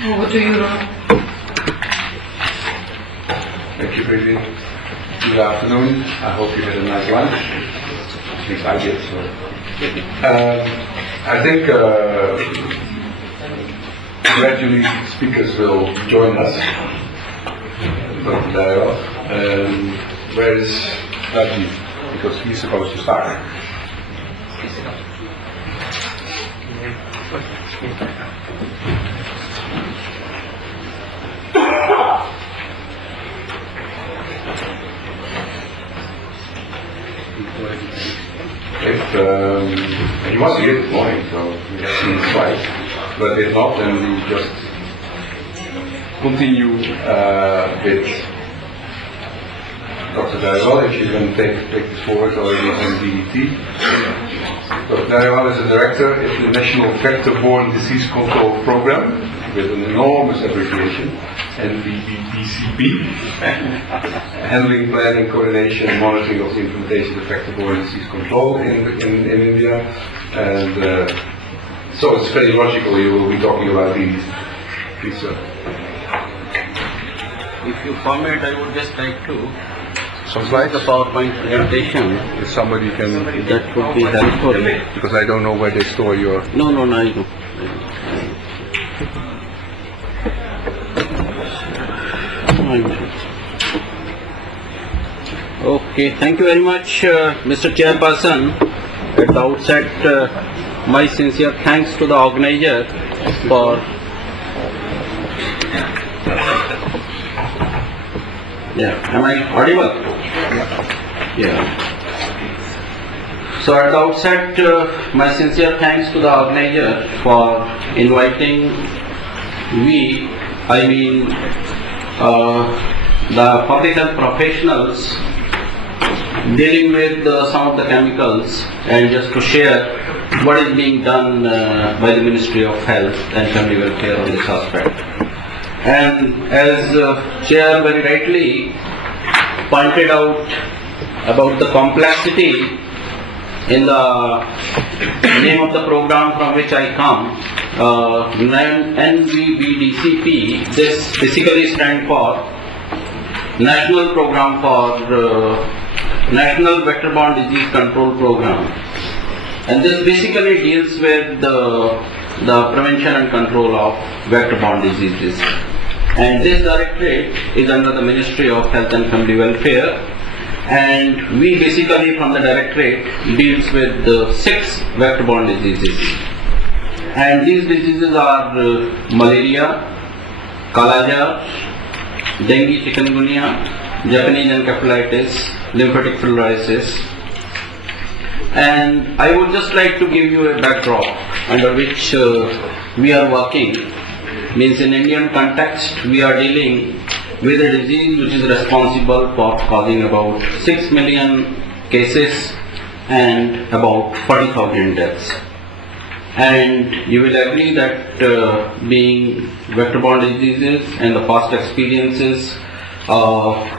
Over to you, Ron. Thank you, Preeti. Good afternoon. I hope you had a nice lunch. At least I did. So. I think gradually speakers will join us for the dialogue. Where is Rajiv? Because he's supposed to start. He was here this morning, so we have seen him twice. But if not, then we just continue with Dr. Dariwal, if you can take this forward already on DDT. Dr. Dariwal is the director of the National Vector-Borne Disease Control Program, with an enormous abbreviation, NVBDCP, handling, planning, coordination, and monitoring of the implementation of vector-borne disease control in India. And so it's very logical you will be talking about these. Please, sir. If you permit, I would just like to some slides? the PowerPoint presentation. If somebody can, That would be helpful. because I don't know where they store your. No, I know. Okay, thank you very much, Mr. Chairperson. At the outset, my sincere thanks to the organizer for am I audible? Yeah. So at the outset, my sincere thanks to the organizer for inviting the public health professionals dealing with some of the chemicals, and just to share what is being done by the Ministry of Health and Family Welfare on this aspect. And as Chair very rightly pointed out about the complexity in the name of the program from which I come, NVBDCP, this basically stands for National Program for National Vector-Borne Disease Control Program, and this basically deals with the prevention and control of vector-borne diseases. And this directorate is under the Ministry of Health and Family Welfare, and we basically from the directorate deals with 6 vector-borne diseases. And these diseases are malaria, kala-jar, dengue, chikungunya, Japanese encephalitis, lymphatic filariasis. And I would just like to give you a backdrop under which we are working. Means in Indian context, we are dealing with a disease which is responsible for causing about 6 million cases and about 40,000 deaths. And you will agree that being vector-borne diseases and the past experiences,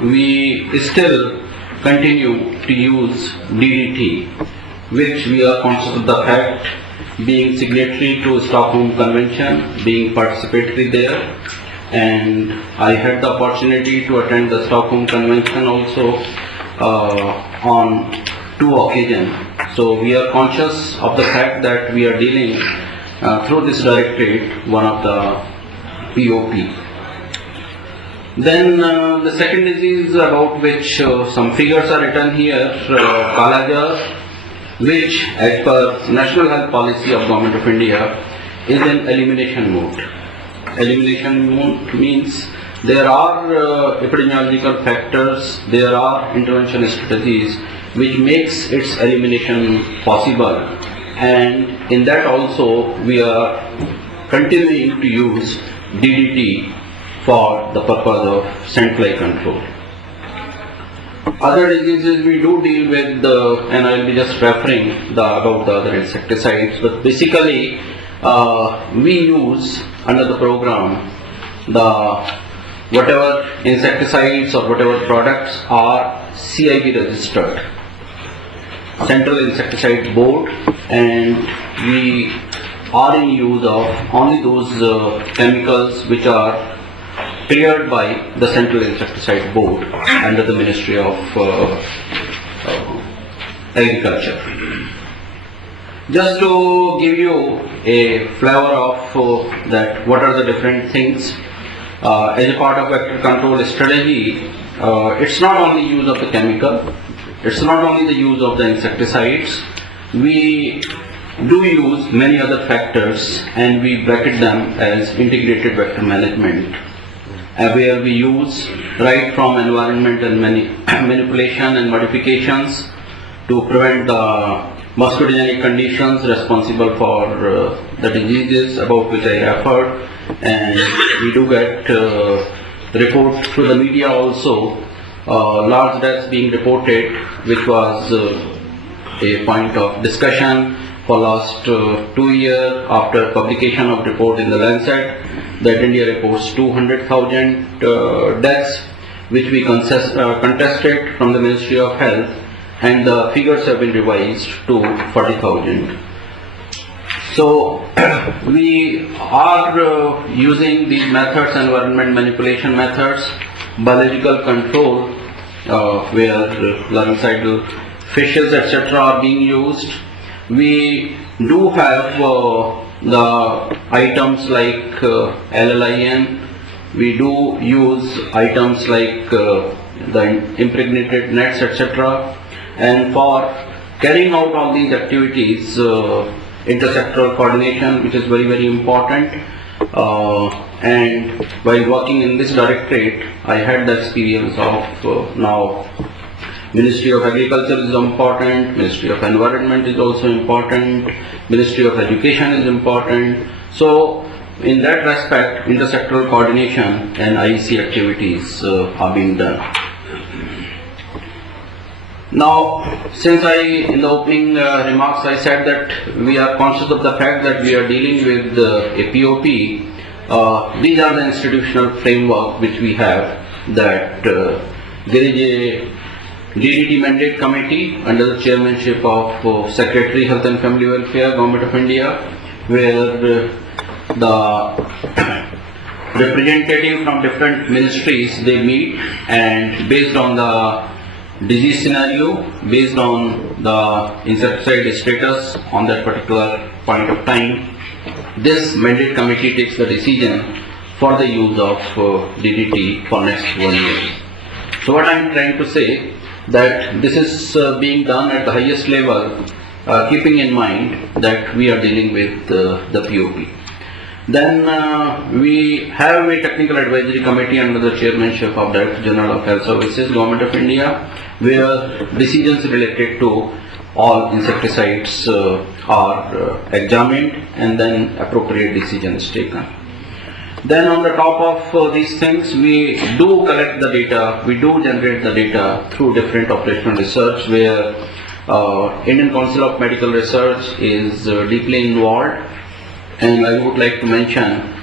we still continue to use DDT, which we are conscious of the fact, being signatory to Stockholm Convention, being participatory there. And I had the opportunity to attend the Stockholm Convention also on 2 occasions. So we are conscious of the fact that we are dealing through this directorate, one of the POP. Then the second disease about which some figures are written here, kala-jar, which as per National Health Policy of Government of India is in elimination mode. Elimination mode means there are epidemiological factors, there are intervention strategies which makes its elimination possible, and in that also we are continuing to use DDT for the purpose of scent fly control. Other diseases we do deal with, and I will be just referring about the other insecticides, but basically we use under the program whatever insecticides or whatever products are CIB registered, Central Insecticide Board, and we are in use of only those chemicals which are cleared by the Central Insecticide Board under the Ministry of Agriculture. Just to give you a flavor of that, what are the different things as a part of vector control strategy, it's not only use of the chemical, it's not only the use of the insecticides, we do use many other factors and we bracket them as integrated vector management, where we use right from environmental manipulation and modifications to prevent the mosquitogenic conditions responsible for the diseases about which I referred, and we do get reports through the media also, large deaths being reported, which was a point of discussion for last 2 years after publication of report in the Lancet that India reports 200,000 deaths, which we contested from the Ministry of Health, and the figures have been revised to 40,000. So we are using these methods, environment manipulation methods, biological control, where laryngeal fishes etc. are being used. We do have the items like LLIN. We do use items like the impregnated nets etc. And for carrying out all these activities, intersectoral coordination, which is very, very important. And while working in this directorate, I had the experience of now Ministry of Agriculture is important, Ministry of Environment is also important, Ministry of Education is important. So in that respect, intersectoral coordination and IEC activities are being done. Now, since in the opening remarks I said that we are conscious of the fact that we are dealing with a POP, these are the institutional framework which we have, that there is a DDT mandate committee under the chairmanship of Secretary Health and Family Welfare, Government of India, where the representatives from different ministries, they meet, and based on the disease scenario, based on the insecticide status on that particular point of time, this mandate committee takes the decision for the use of DDT for next 1 year. So what I am trying to say, that this is being done at the highest level, keeping in mind that we are dealing with the POP. Then we have a technical advisory committee under the chairmanship of Director General of Health Services, Government of India, where decisions related to all insecticides are examined and then appropriate decision is taken. Then on the top of these things, we do collect the data, we do generate the data through different operational research, where Indian Council of Medical Research is deeply involved. And I would like to mention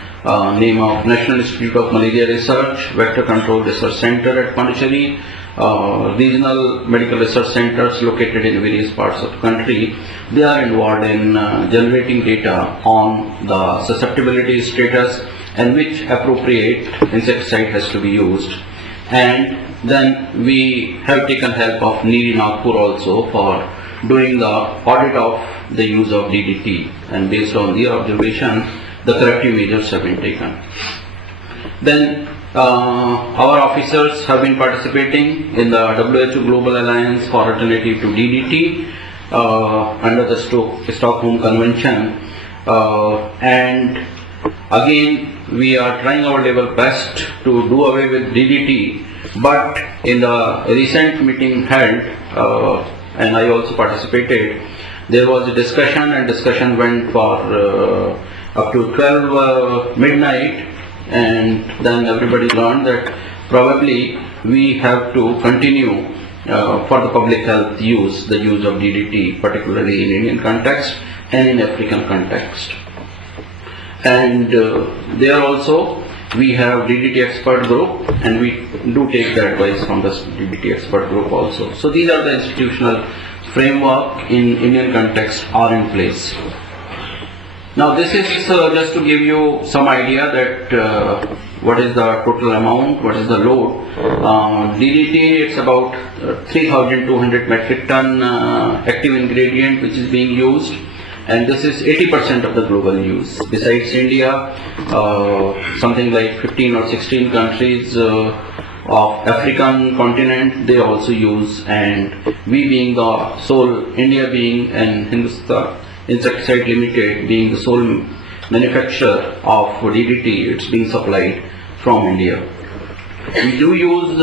name of National Institute of Malaria Research, Vector Control Research Center at Pondicherry, regional medical research centers located in various parts of the country. They are involved in generating data on the susceptibility status and which appropriate insecticide has to be used. And then we have taken help of NIRI Nagpur also for doing the audit of the use of DDT, and based on their observation, the corrective measures have been taken. Then our officers have been participating in the WHO Global Alliance for Alternative to DDT under the Stockholm Convention, and again we are trying our level best to do away with DDT, but in the recent meeting held, and I also participated, there was a discussion, and discussion went for up to 12 midnight, and then everybody learned that probably we have to continue for the public health use, the use of DDT, particularly in Indian context and in African context. And there also we have DDT expert group, and we do take the advice from the DDT expert group also. So these are the institutional framework in Indian context are in place. Now this is just to give you some idea that what is the total amount, what is the load. DDT, it's about 3,200 metric ton active ingredient which is being used, and this is 80% of the global use. Besides India, something like 15 or 16 countries of African continent, they also use, and we being the sole, India being and Hindustan Insecticide Limited being the sole manufacturer of DDT, it's being supplied from India. We do use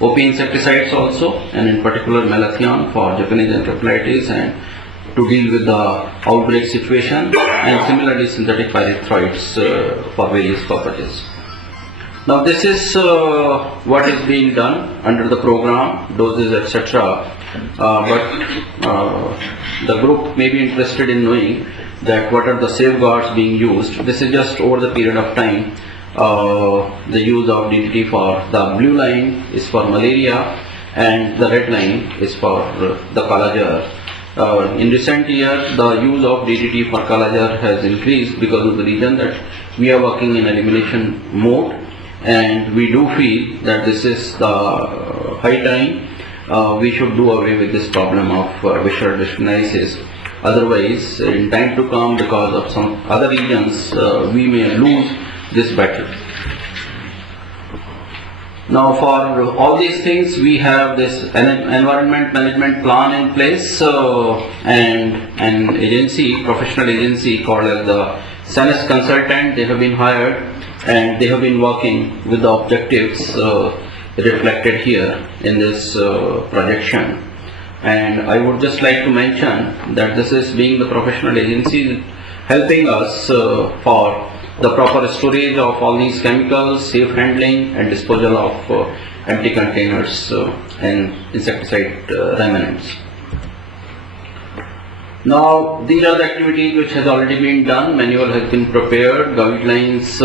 OP insecticides also, and in particular malathion for Japanese encephalitis and to deal with the outbreak situation, and similarly synthetic pyrethroids for various purposes. Now this is what is being done under the program, doses, etc. But the group may be interested in knowing that what are the safeguards being used. This is just over the period of time. The use of DDT for the blue line is for malaria, and the red line is for the Kala-Jar. In recent years, the use of DDT for Kala-Jar has increased because of the reason that we are working in elimination mode, and we do feel that this is the high time we should do away with this problem of visceral dyskinase. Otherwise, in time to come, because of some other regions, we may lose this battle. Now, for all these things, we have this environment management plan in place, and an agency, professional agency called as the SANIS consultant. They have been hired, and they have been working with the objectives reflected here in this projection. And I would just like to mention that this is being the professional agency helping us for the proper storage of all these chemicals, safe handling and disposal of empty containers and insecticide remnants. Now these are the activities which has already been done. Manual has been prepared, guidelines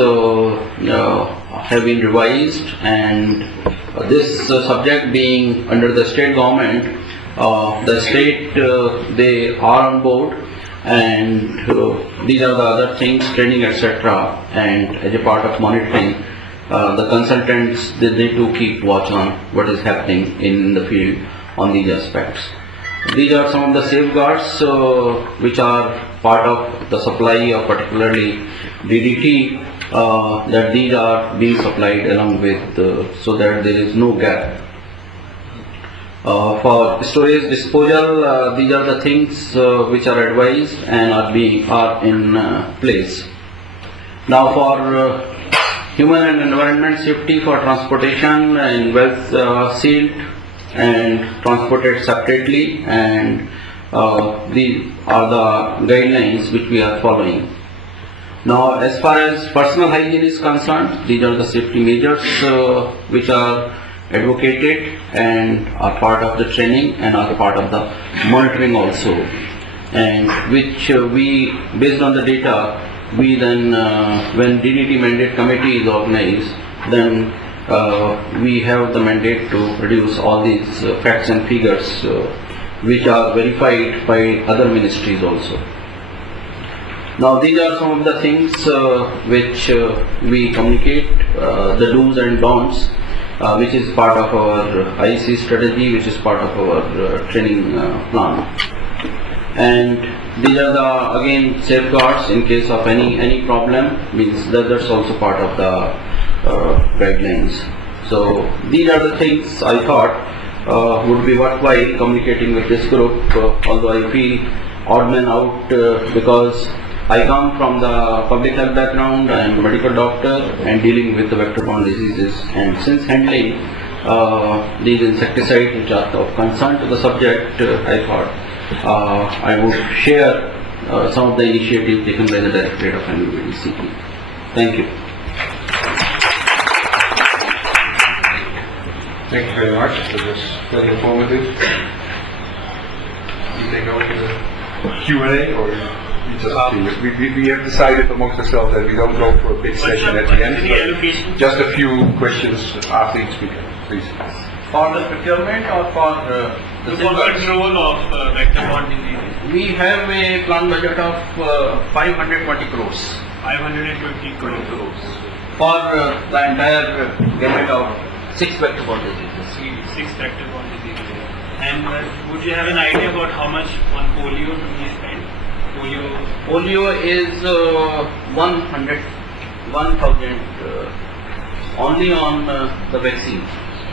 have been revised, and this subject being under the state government, the state they are on board, and these are the other things, training, etc. And as a part of monitoring, the consultants, they need to keep watch on what is happening in the field on these aspects. These are some of the safeguards which are part of the supply of particularly DDT, that these are being supplied along with so that there is no gap. For storage disposal, these are the things which are advised and are in place. Now for human and environment safety for transportation and well sealed and transported separately, and these are the guidelines which we are following. Now as far as personal hygiene is concerned, these are the safety measures which are advocated and are part of the training and are part of the monitoring also, and which we, based on the data, we then when DDT mandate committee is organized, then we have the mandate to produce all these facts and figures which are verified by other ministries also. Now these are some of the things which we communicate, the do's and don'ts, which is part of our IC strategy, which is part of our training plan. And these are the again safeguards in case of any problem, means that's also part of the guidelines. So these are the things I thought would be worthwhile communicating with this group, although I feel odd man out because I come from the public health background. I am a medical doctor and dealing with the vector-borne diseases, and since handling these insecticides which are of concern to the subject, I thought I would share some of the initiatives taken by the Directorate of MVDCP. Thank you. Thank you very much. That was very informative. You take over the Q&A, or you just we have decided amongst ourselves that we don't go for a big session at the end. Just a few questions after each speaker, please. For the procurement or for the control of vector-borne diseases? We have a planned budget of 520 crores 520 crores for the entire gamut of 6 vector-borne diseases. 6 vector-borne diseases. And would you have an idea about how much on polio to be spent? Polio is 1,000 only on the vaccine.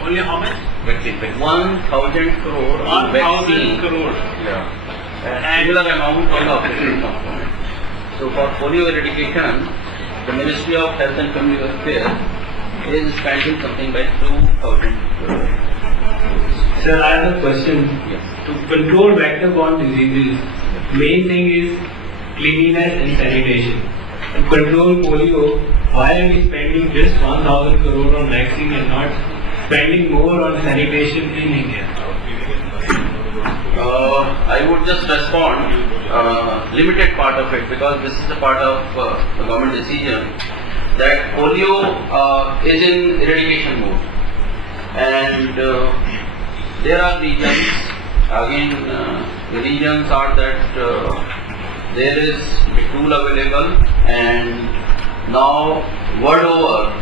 Only how much? Vaccine. 1,000 crore on 1,000 vaccine. crore. Yeah. And similar amount on the operation component. So for polio eradication, the Ministry of Health and Family Welfare is spending something like 2,000 crore. Sir, I have a question. Yes. To control vector-borne diseases, main thing is cleanliness and sanitation. To control polio, why are we spending just 1,000 crore on vaccine and not spending more on sanitation in India? I would just respond limited part of it, because this is a part of the government decision that polio is in eradication mode, and there are regions, again the regions are that there is a tool available, and now world over,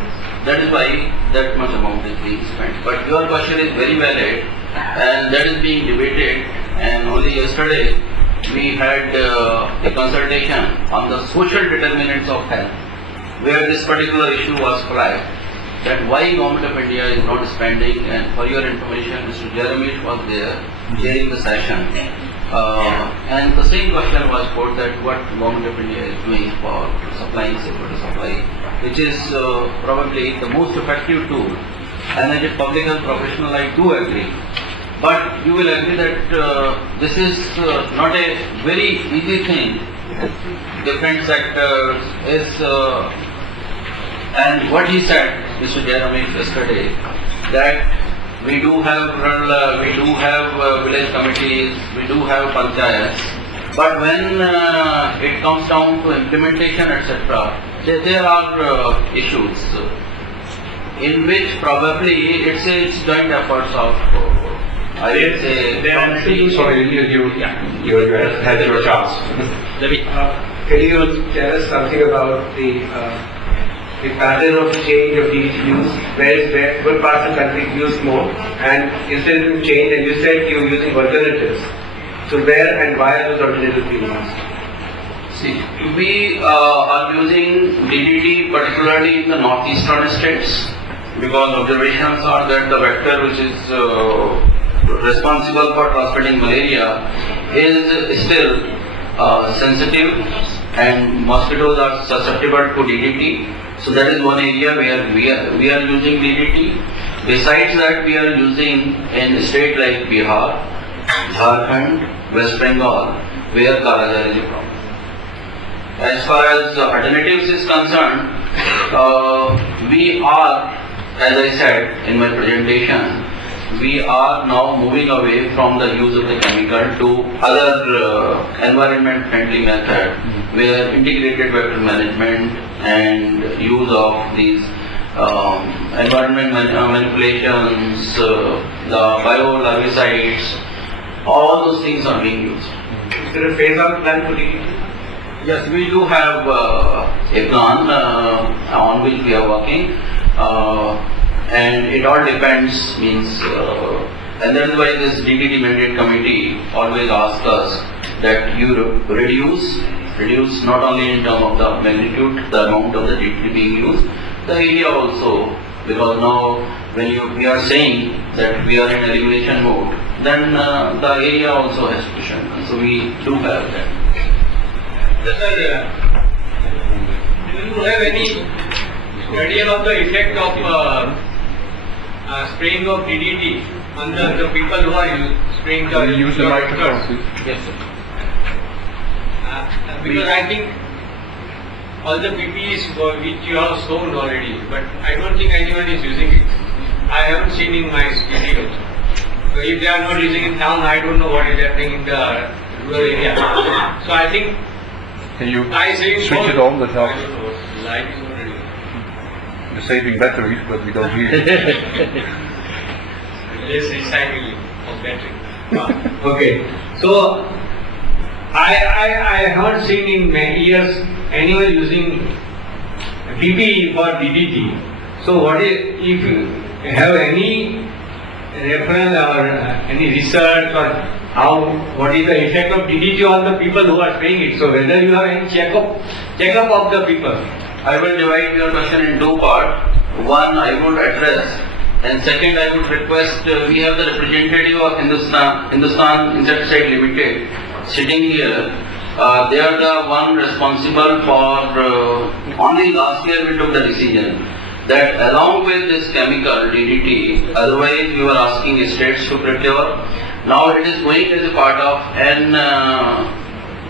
that is why that much amount is being spent. But your question is very valid, and that is being debated. And only yesterday we had a consultation on the social determinants of health, where this particular issue was flagged, that why Government of India is not spending. And for your information, Mr. Jeremy was there during the session, and the same question was put, that what Government of India is doing for supplying safer supply, which is probably the most effective tool. And as a public health professional, I do agree. But you will agree that this is not a very easy thing. Different sectors is, and what he said, Mr. Jeremy, yesterday, that we do have village committees, we do have panchayats, but when it comes down to implementation, etc., there are issues in which probably it's joint efforts of, I would say, Sorry, you had your chance. Can you tell us something about the pattern of change of these use? What parts of the country use more? And is there a change? And you said you're using alternatives. So where and why are those alternatives being used? See, we are using DDT particularly in the northeastern states, because observations are that the vector which is responsible for transmitting malaria is still sensitive, and mosquitoes are susceptible to DDT. So that is one area where we are using DDT. Besides that, we are using in a state like Bihar, Jharkhand, West Bengal, where Kalajar is a problem. As far as alternatives is concerned, we are, as I said in my presentation, we are now moving away from the use of the chemical to other environment friendly method, where integrated vector management and use of these environment manipulations, the biolarvicides, all those things are being used. Is there a phase-out plan for DDT? Yes, we do have a plan on which we are working, and it all depends, and that is why this DDT mandate committee always asks us that you reduce not only in terms of the magnitude, the amount of the DDT being used, the area also, because now when we are saying that we are in elimination mode, then the area also has to shrink. So we do have that. Do you have any study about the effect of spraying of DDT on the people who are spraying the Use the microphone, please. Yes, sir. Because I think all the PPEs which you have sold already, but I don't think anyone is using it. I haven't seen in my city also. So if they are not using in town, I don't know what is happening in the rural area. So I think Can you I say switch it on? That I helps. don't know. Light is already. You're saving batteries, but we don't hear you. Less recycling of battery. Okay. So I haven't seen in many years anyone using PPE for DDT. So what is, if you have any reference or any research or how, what is the effect of DDT on the people who are spraying it? So whether you have any checkup of the people? I will divide your question in two parts. One I would address, and second I would request, we have the representative of Hindustan Insecticide Limited sitting here. They are the one responsible for, only last year we took the decision that along with this chemical DDT, otherwise we were asking states to procure. Now it is going as a part of, and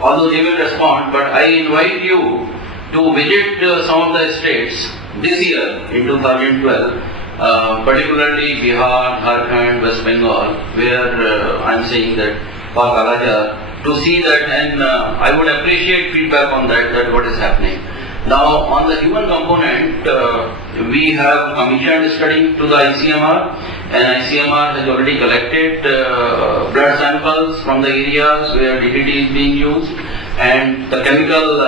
although they will respond, but I invite you to visit some of the states this year in 2012, particularly Bihar, Jharkhand, West Bengal, where I am saying that for Kalajar, to see that, and I would appreciate feedback on that what is happening. Now on the human component, we have commissioned study to the ICMR, and ICMR has already collected blood samples from the areas where DDT is being used, and the chemical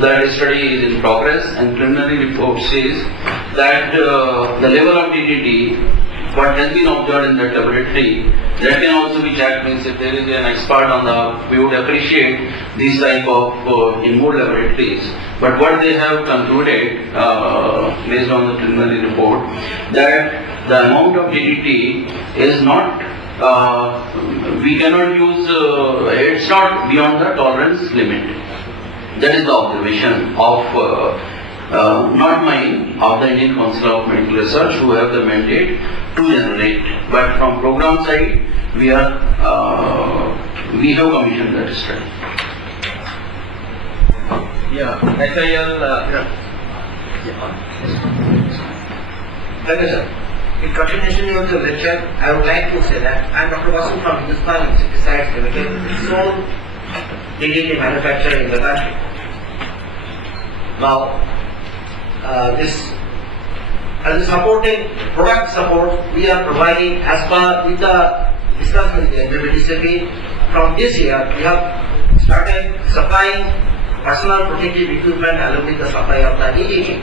that study is in progress, and preliminary report says that the level of DDT what has been observed in that laboratory, that can also be checked. Means if there is an expert on the, we would appreciate these type of in more laboratories. But what they have concluded based on the preliminary report, that the amount of DDT is not, we cannot use, it's not beyond the tolerance limit. That is the observation of not mine, of the Indian Council of Medical Research, who have the mandate to generate. But from program side, we have commissioned that study. Yeah, SIL. Thank you, sir. In continuation of the lecture, I would like to say that I am Dr. Vasu from Hindustan Insecticides Limited, sole DDT manufacturer in the country. Now, as a supporting product support, we are providing as per with the discussion with the NWDCP. From this year, we have started supplying personal protective equipment along with the supply of the DDT.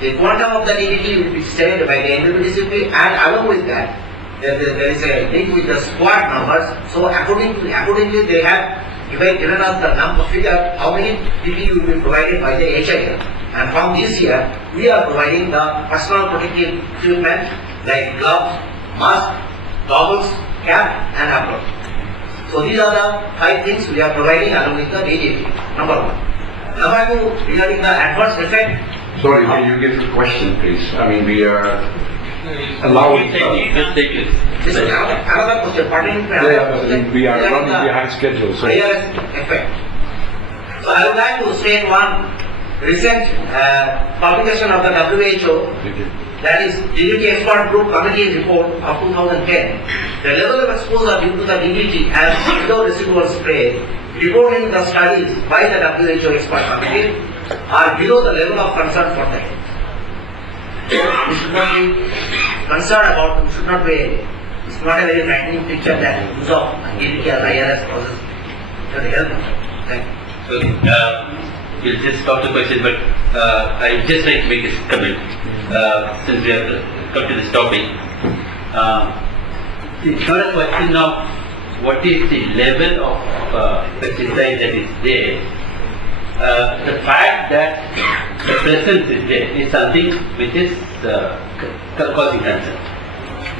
The quantum of the DDT will be set by the NWDCP, and along with that, there is a link with the squad numbers. So accordingly, they have given us the number figure how many DDT will be provided by the HIL. And from this year, we are providing the personal protective equipment like gloves, mask, goggles, cap, and apron. So these are the 5 things we are providing along with the DDT. Number 1. Number 2, regarding the adverse effect. Sorry, can you give a question, please? I mean, we are allowing. Just take it. This is another question. We are running behind schedule. So. Effect. So I would like to state one recent publication of the WHO, that is DDT Expert Group Committee report of 2010. The level of exposure due to the DDT as zero residual spray reported in the studies by the WHO Expert Committee are below the level of concern for the health. We should not be concerned about, we should not be, it's not a very frightening picture that use of DDT as IRS causes the health. Thank you. So, we'll just stop the question, but I'd just like to make a comment since we have come to this topic. It's not a question of what is the level of pesticide that is there. The fact that the presence is there is something which is causing cancer.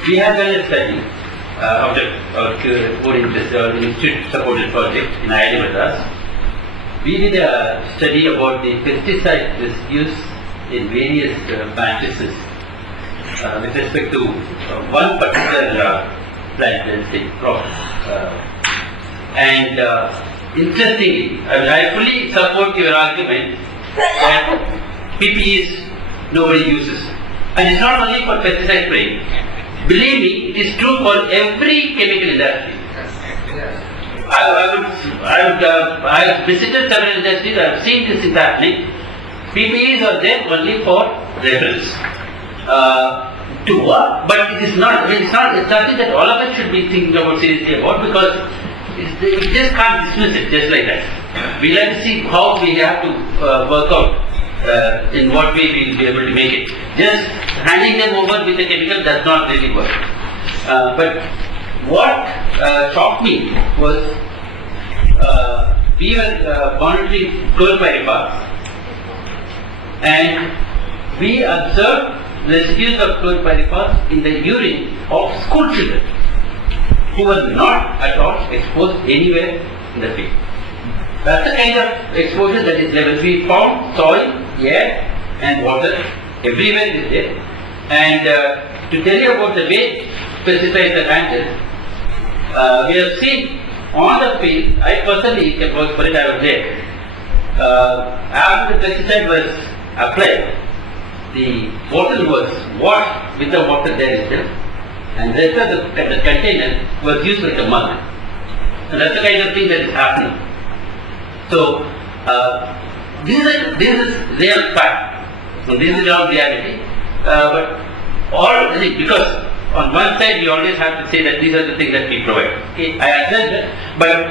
We have done a study of the institute supported project in Hyderabad. We did a study about the pesticide use in various practices with respect to one particular plant, let's say crop. And interestingly, I fully support your argument that PPEs nobody uses. And it's not only for pesticide spraying. Believe me, it is true for every chemical industry. I have visited several industries, I have seen this is happening. PPEs are there only for reference to work, but it is not, it's nothing that all of us should be thinking about seriously about, because we just can't dismiss it just like that. We like to see how we have to work out in what way we will be able to make it. Just handing them over with a chemical does not really work. But what shocked me was we were monitoring chlorpyrifos, and we observed residues of chlorpyrifos in the urine of school children who were not at all exposed anywhere in the field. That's the kind of exposure that is level. We found soil, air and water everywhere is there. And to tell you about the way pesticides are handled, we have seen on the field, I personally, for it I was there, after the pesticide was applied, the bottle was washed with the water there itself, and the rest of the container was used like a mug. And that's the kind of thing that is happening. So, this is real fact. So this is our reality. But all, because on one side we always have to say that these are the things that we provide. Okay, I accept that, but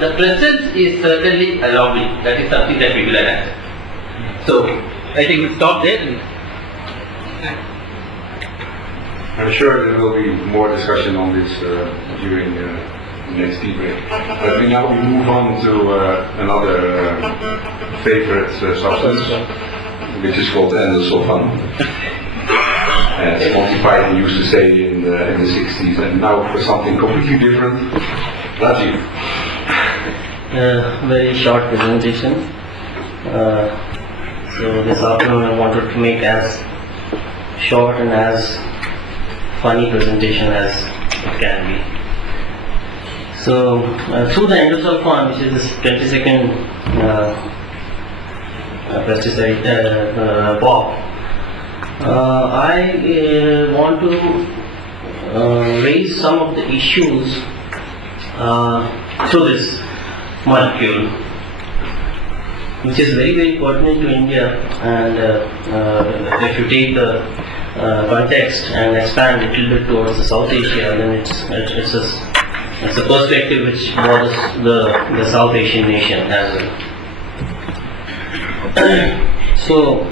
the presence is certainly alarming. That is something that we will accept. So I think we'll stop there. I'm sure there will be more discussion on this during the next debate. But we now move on to another favorite substance, which is called endosulfan. It's modified, we used to say in the 60s, and now for something completely different. Rajiv. Very short presentation. So this afternoon I wanted to make as short and as funny presentation as it can be. So through the endosulfan, which is this 22nd pesticide BOP, I want to raise some of the issues through this molecule, which is very, very pertinent to India, and if you take the context and expand a little bit towards the South Asia, then it's a perspective which borders the South Asian nation as well. So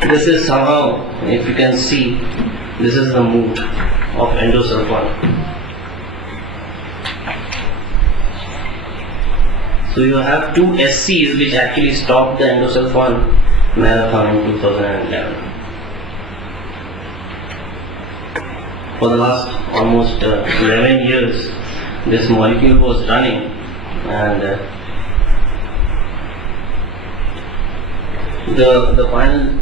this is somehow, if you can see, this is the mood of endosulfan. So you have two SCs which actually stopped the endosulfan marathon in 2011. For the last almost 11 years, this molecule was running, and the final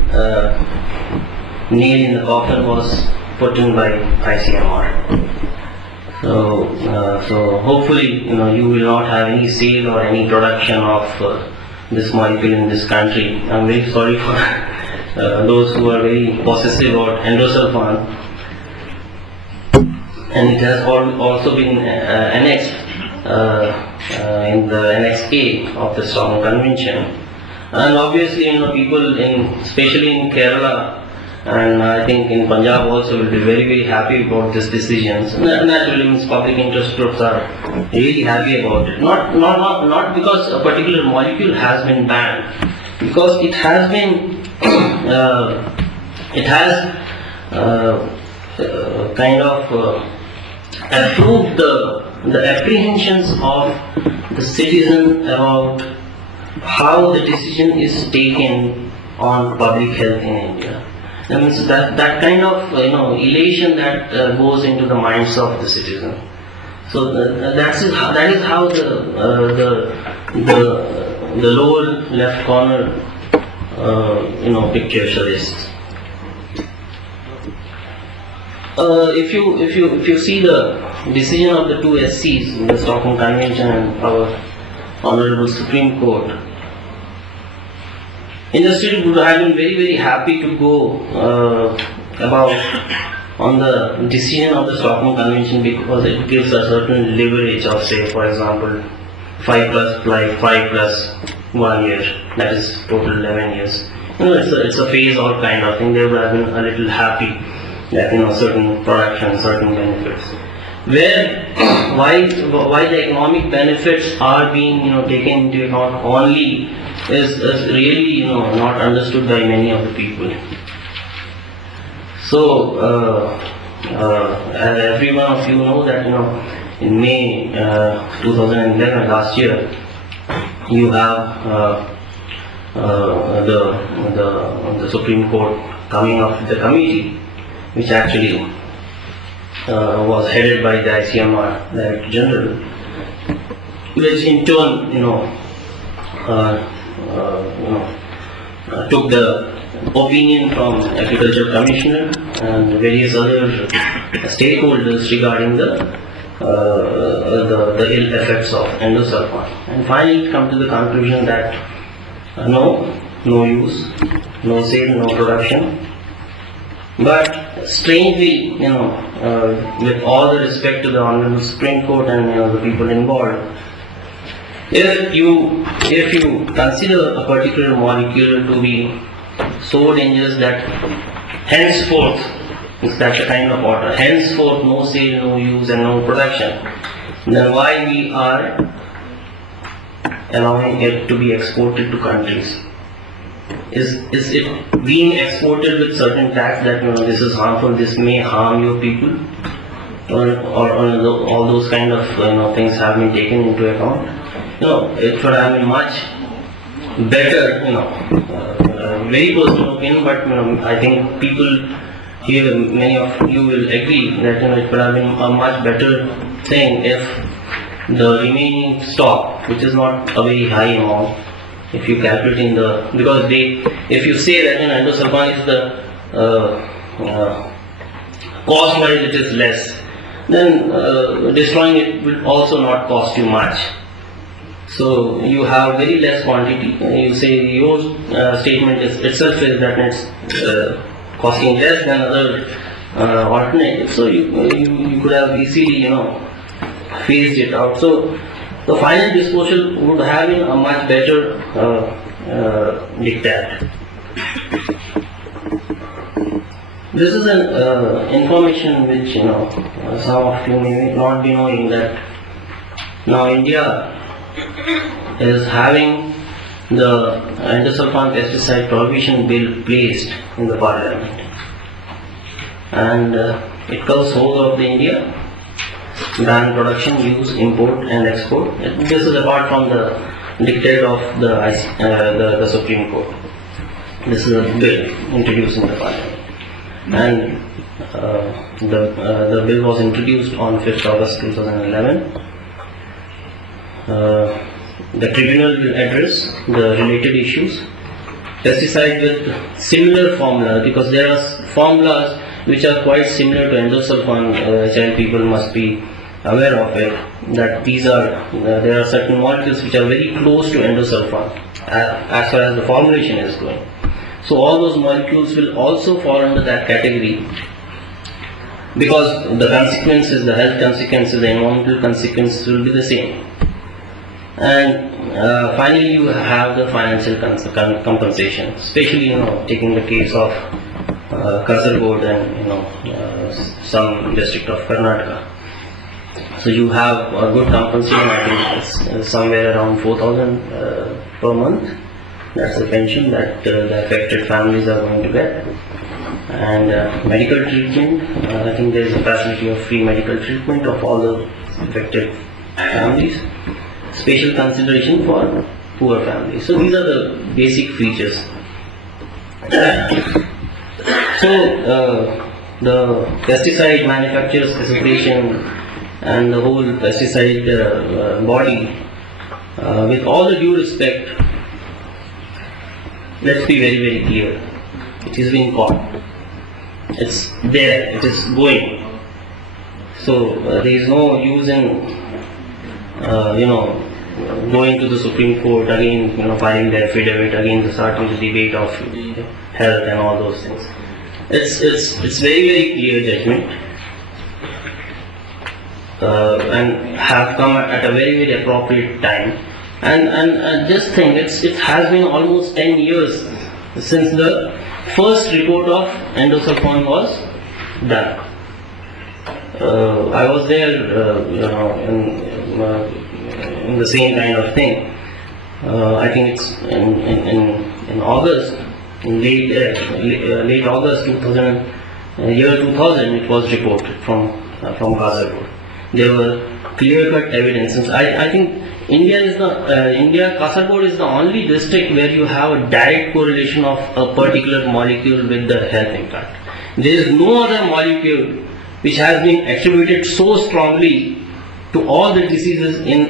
nail in the coffin was put in by ICMR. So hopefully, you will not have any sale or any production of this molecule in this country. I'm very sorry for those who are very possessive about endosulfan. And it has also been annexed in the Annex A of the Stockholm Convention. And obviously, people especially in Kerala, and I think in Punjab also, will be very, very happy about this decision. So naturally, means public interest groups are really happy about it. Not because a particular molecule has been banned, because it has been, kind of approved the apprehensions of the citizen about how the decision is taken on public health in India. That means that kind of elation that goes into the minds of the citizen. So that is how the lower left corner picture suggests. If you see the decision of the two SCs in the Stockholm Convention and our Honorable Supreme Court, industry would have been very, very happy to go on the decision of the Stockholm Convention, because it gives a certain leverage of, say, for example, 5 plus life, 5 plus 1 year, that is total 11 years. It's a phase out kind of thing. They would have been a little happy that certain production, certain benefits. where why the economic benefits are being taken into account only is really not understood by many of the people. So as every one of you know that in May 2011 last year, you have the Supreme Court coming up with the committee, which actually was headed by the ICMR Director General, which in turn took the opinion from Agriculture Commissioner and various other stakeholders regarding the ill effects of endosulfan, and finally come to the conclusion that no use, no sale, no production. But strangely, with all the respect to the Honorable Supreme Court and the people involved, if you consider a particular molecule to be so dangerous that henceforth, that's a kind of order, henceforth no sale, no use and no production, then why we are allowing it to be exported to countries? Is it being exported with certain tax that this is harmful, this may harm your people, or all those kind of things have been taken into account? It should have been much better, very personal opinion, but I think people here, many of you will agree that it could have been a much better thing if the remaining stock, which is not a very high amount, if you calculate in the, because if you say that endosulfan is the cost wise it is less, then destroying it will also not cost you much. So you have very less quantity. You say your statement itself is that it's costing less than other alternatives. So you could have easily phased it out. So the final disposal would have been a much better diktat. This is an information which some of you may not be knowing, that now India is having the endosulfan pesticide prohibition bill placed in the parliament, and it covers whole of the India, ban production, use, import and export. This is apart from the dictate of the Supreme Court. This is a bill introduced in the parliament, and the bill was introduced on 5th August 2011. The tribunal will address the related issues. Pesticide with similar formula, because there are formulas which are quite similar to endosulfan, child people must be aware of it, that there are certain molecules which are very close to endosulfan as far as the formulation is going. So all those molecules will also fall under that category, because the consequences, the health consequences, the environmental consequences will be the same. And finally you have the financial compensation, especially taking the case of Kasargod and some district of Karnataka. So you have a good compensation. I think it's somewhere around 4,000 per month. That's the pension that the affected families are going to get. And medical treatment, I think there is a facility of free medical treatment of all the affected families. Special consideration for poor families. So these are the basic features. So the pesticide manufacturers association and the whole pesticide body, with all the due respect, let's be very, very clear. It is being caught. It's there. It is going. So there is no use in going to the Supreme Court again, filing the affidavit again, starting the debate of health and all those things. It's very, very clear judgment, and have come at a very, very appropriate time. And just think, it has been almost 10 years since the first report of endosulfan was done. I was there, in the same kind of thing. I think it's in August, in late August 2000, year 2000, it was reported from Kasaragod. There were clear-cut evidences. I think Kasaragod is the only district where you have a direct correlation of a particular molecule with the health impact. There is no other molecule which has been attributed so strongly to all the diseases in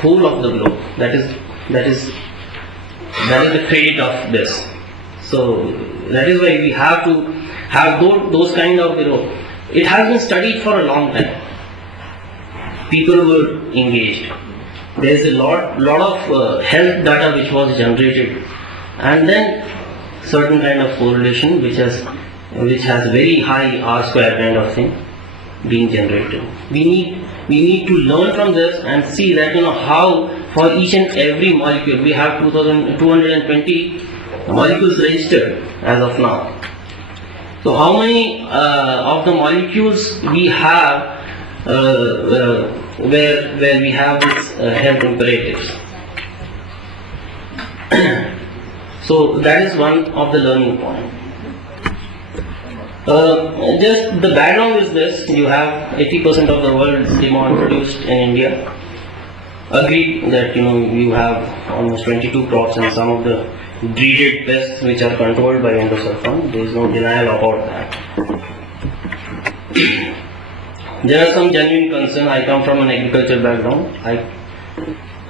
whole of the globe. That is the credit of this. So that is why we have to have those kind of, it has been studied for a long time. People were engaged. There is a lot of health data which was generated, and then certain kind of correlation which has very high R square kind of thing being generated. We need to learn from this and see that how for each and every molecule we have 220 molecules registered as of now. So how many of the molecules we have where we have these health imperatives? So that is one of the learning point. Just the background is this: you have 80% of the world's demand produced in India. Agreed that you have almost 22 crops and some of the dreaded pests which are controlled by endosulfan. There is no denial about that. There are some genuine concerns. I come from an agriculture background. I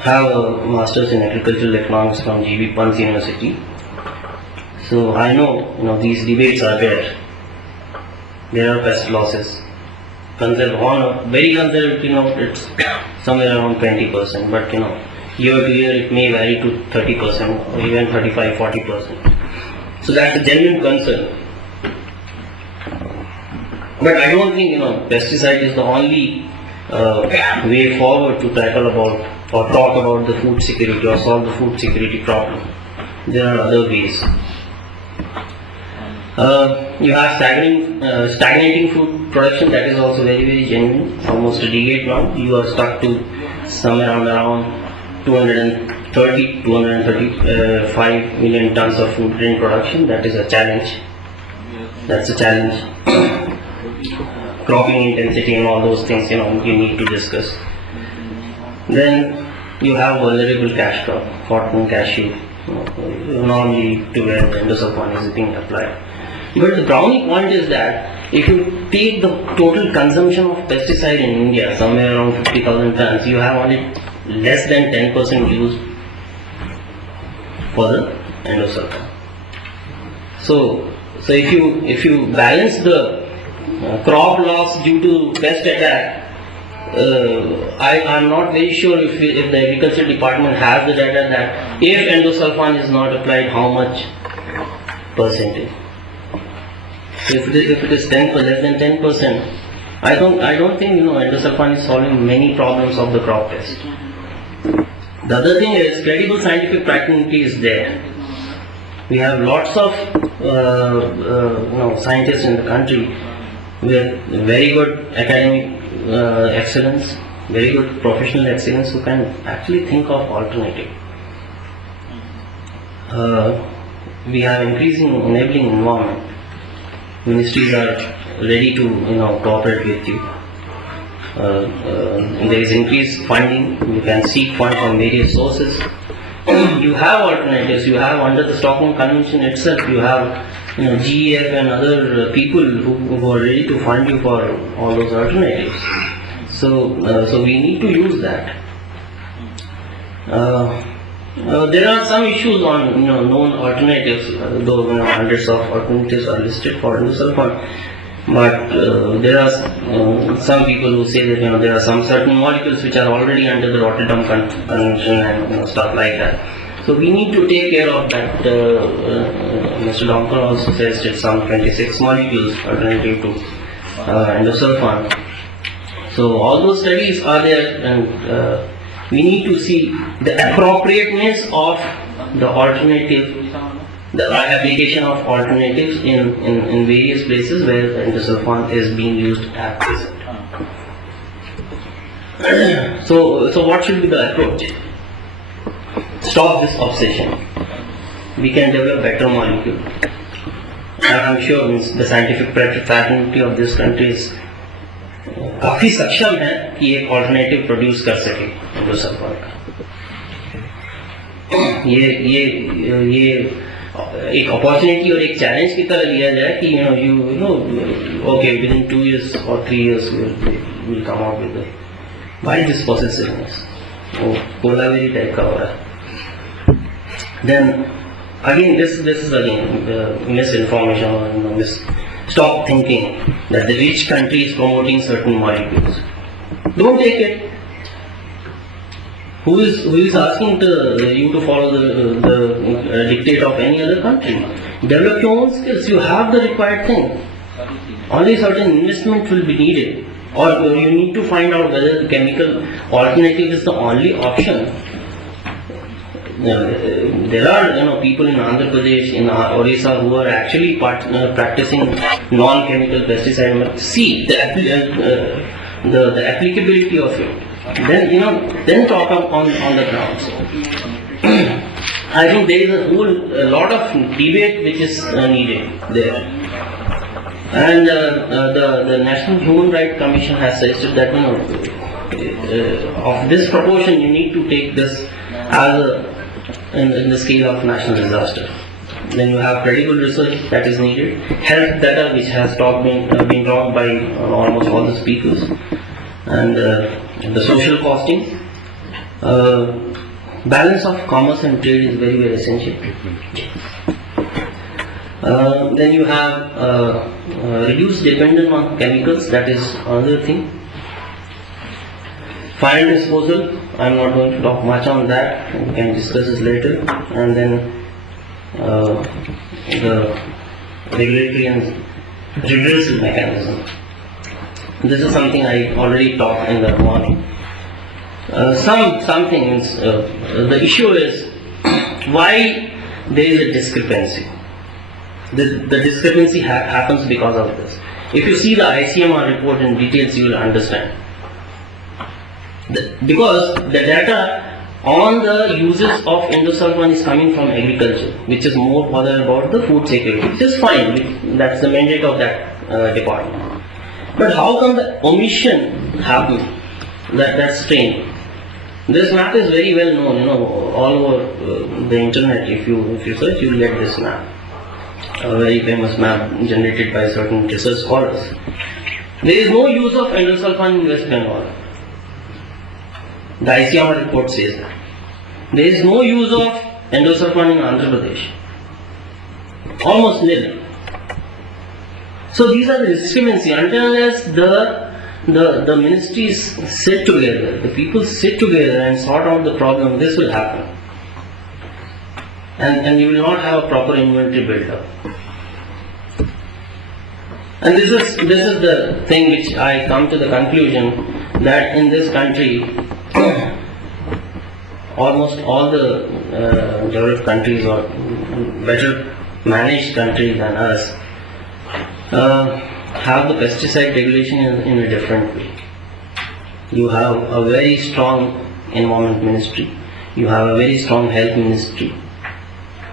have a master's in agricultural economics from G.B. Pant University. So I know, these debates are there. There are pest losses. Very conservative, it's somewhere around 20%, but year to year it may vary to 30% or even 35-40%. So that's a genuine concern. But I don't think pesticide is the only way forward to tackle about or talk about the food security or solve the food security problem. There are other ways. You have stagnating food production. That is also very, very genuine. Almost a decade now, you are stuck to somewhere around 235 million tons of food grain production. That is a challenge. That's a challenge. Cropping intensity and all those things, you need to discuss. Then you have vulnerable cash crop, cotton, cashew, normally to where the endosulfan is being applied. But the brownie point is that if you take the total consumption of pesticide in India, somewhere around 50,000 tons, you have only less than 10% used for the endosulfan. So if you balance the crop loss due to pest attack, I am not very sure if the agriculture department has the data that if endosulfan is not applied, how much percentage. If it is 10%, less than 10%, I don't think endosulfan is solving many problems of the crop pest. The other thing is credible scientific practicality is there. We have lots of scientists in the country with very good academic excellence, very good professional excellence who can actually think of alternative. We have increasing enabling environment. Ministries are ready to cooperate with you. There is increased funding. You can seek funds from various sources. You have alternatives. You have under the Stockholm Convention itself. You have GEF and other people who are ready to fund you for all those alternatives. So we need to use that. There are some issues on known alternatives, though hundreds of alternatives are listed for endosulfan. But there are some people who say that there are some certain molecules which are already under the Rotterdam Convention and stuff like that. So we need to take care of that. Mr. Domkar also suggested some 26 molecules alternative to endosulfan. So all those studies are there, and we need to see the appropriateness of the alternative, the application of alternatives in various places where the endosulfan is being used at present. So what should be the approach? Stop this obsession. We can develop better molecule. And I'm sure the scientific fraternity of this country is काफी सक्षम है कि एक alternative produce कर सके endosulfan का। ये एक अपॉर्चुनिटी और एक चैलेंज की तरह लिया जाए कि you know okay within 2 years or 3 years we'll come out with it. Why this possessiveness? वो कोलावेरी टाइप का हो रहा है। Then again this is again misinformation or stop thinking that the rich country is promoting certain molecules. Don't take it. Who is asking you to follow the dictate of any other country? Develop your own skills. You have the required thing. Only certain investment will be needed, or you need to find out whether the chemical alternative is the only option. There are people in Andhra Pradesh, in Orissa, who are actually practicing non-chemical pesticide. See the applicability of it. Then talk up on the grounds. I think there is a lot of debate which is needed there. And the National Human Rights Commission has suggested that of this proportion you need to take this as in the scale of national disaster. Then you have credible research that is needed, health data which has been talked by almost all the speakers, and the social costing. Balance of commerce and trade is very, very essential. Then you have reduced dependence on chemicals, that is another thing. Final disposal, I am not going to talk much on that, we can discuss this later. And then the regulatory and redressal mechanism. This is something I already talked in the morning. Some things, the issue is why there is a discrepancy. The discrepancy happens because of this. If you see the ICMR report in details, you will understand. Because the data on the uses of endosulfan is coming from agriculture, which is more bothered about the food security, which is fine, that's the mandate of that department. But how come the omission happened? That's strange. This map is very well known, all over the internet. If you search, you will get this map. A very famous map generated by certain research scholars. There is no use of endosulfan in West Bengal. The ICMR report says that. There is no use of endosulfan in Andhra Pradesh. Almost nil. So these are the discrepancy. Unless the ministries sit together, the people sit together and sort out the problem, this will happen. And you will not have a proper inventory built up. And this is the thing which I come to the conclusion that in this country, almost all the developed countries or better managed countries than us have the pesticide regulation in a different way. You have a very strong environment ministry, you have a very strong health ministry.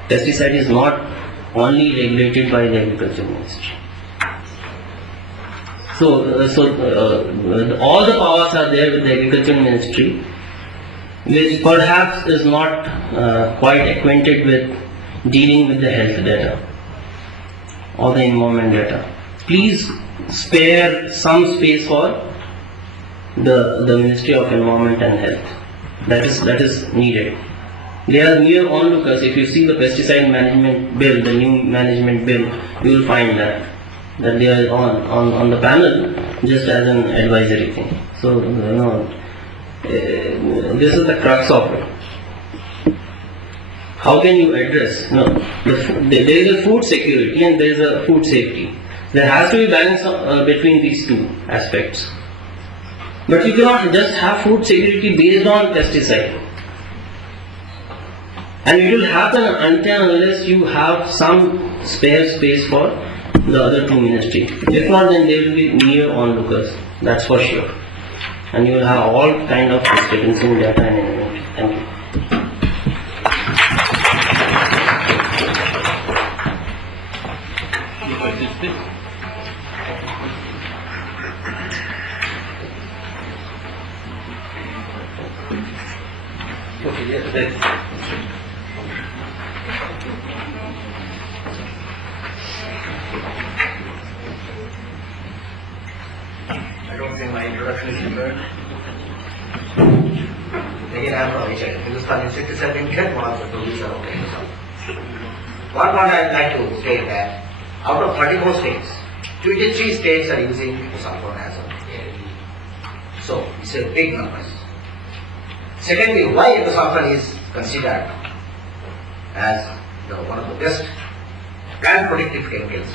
Pesticide is not only regulated by the agriculture ministry. So all the powers are there with the agriculture ministry, which perhaps is not quite acquainted with dealing with the health data or the environment data. Please spare some space for the Ministry of Environment and Health. That is needed. They are mere onlookers. If you see the pesticide management bill, the new management bill, you will find that they are on the panel just as an advisory thing. So this is the crux of it. How can you address? There is a food security and there is a food safety. There has to be balance between these two aspects. But you cannot just have food security based on pesticide. And it will happen until unless you have some spare space for the other two ministries. If not, then they will be mere onlookers. That's for sure. and you will have all kind of disturbing data and everything. Thank you. Okay, yes, that's I don't think my introduction is prepared. Again, I am from HID, Hindustan Insecticide Limited, one of the producer of Hindustan. One point I would like to state that out of 34 states, 23 states are using sulfur as a AID. So, it's a big number. Secondly, why sulfur is considered as one of the best plant protective chemicals?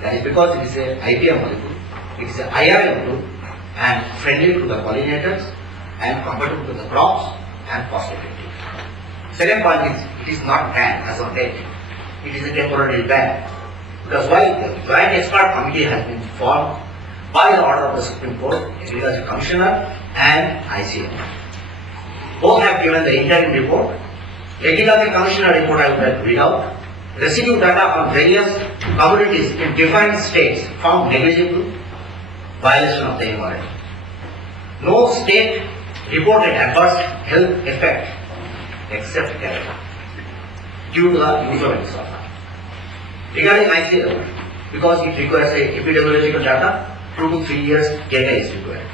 That is because it is a IPM molecule, it is a IRM group, and friendly to the pollinators, and compatible to the crops, and cost effective. Second point is, it is not banned as on date. It is a temporary ban. Because why? The Joint Expert Committee has been formed by the order of the Supreme Court, Agriculture Commissioner, and ICM. Both have given the interim report. Agriculture Commissioner report I would like to read out. Residue data on various commodities in different states found negligible violation of the environment. No state reported adverse health effect except Kerala due to the use of sulfur. Regarding ICM, because it requires a epidemiological data, 2 to 3 years data is required.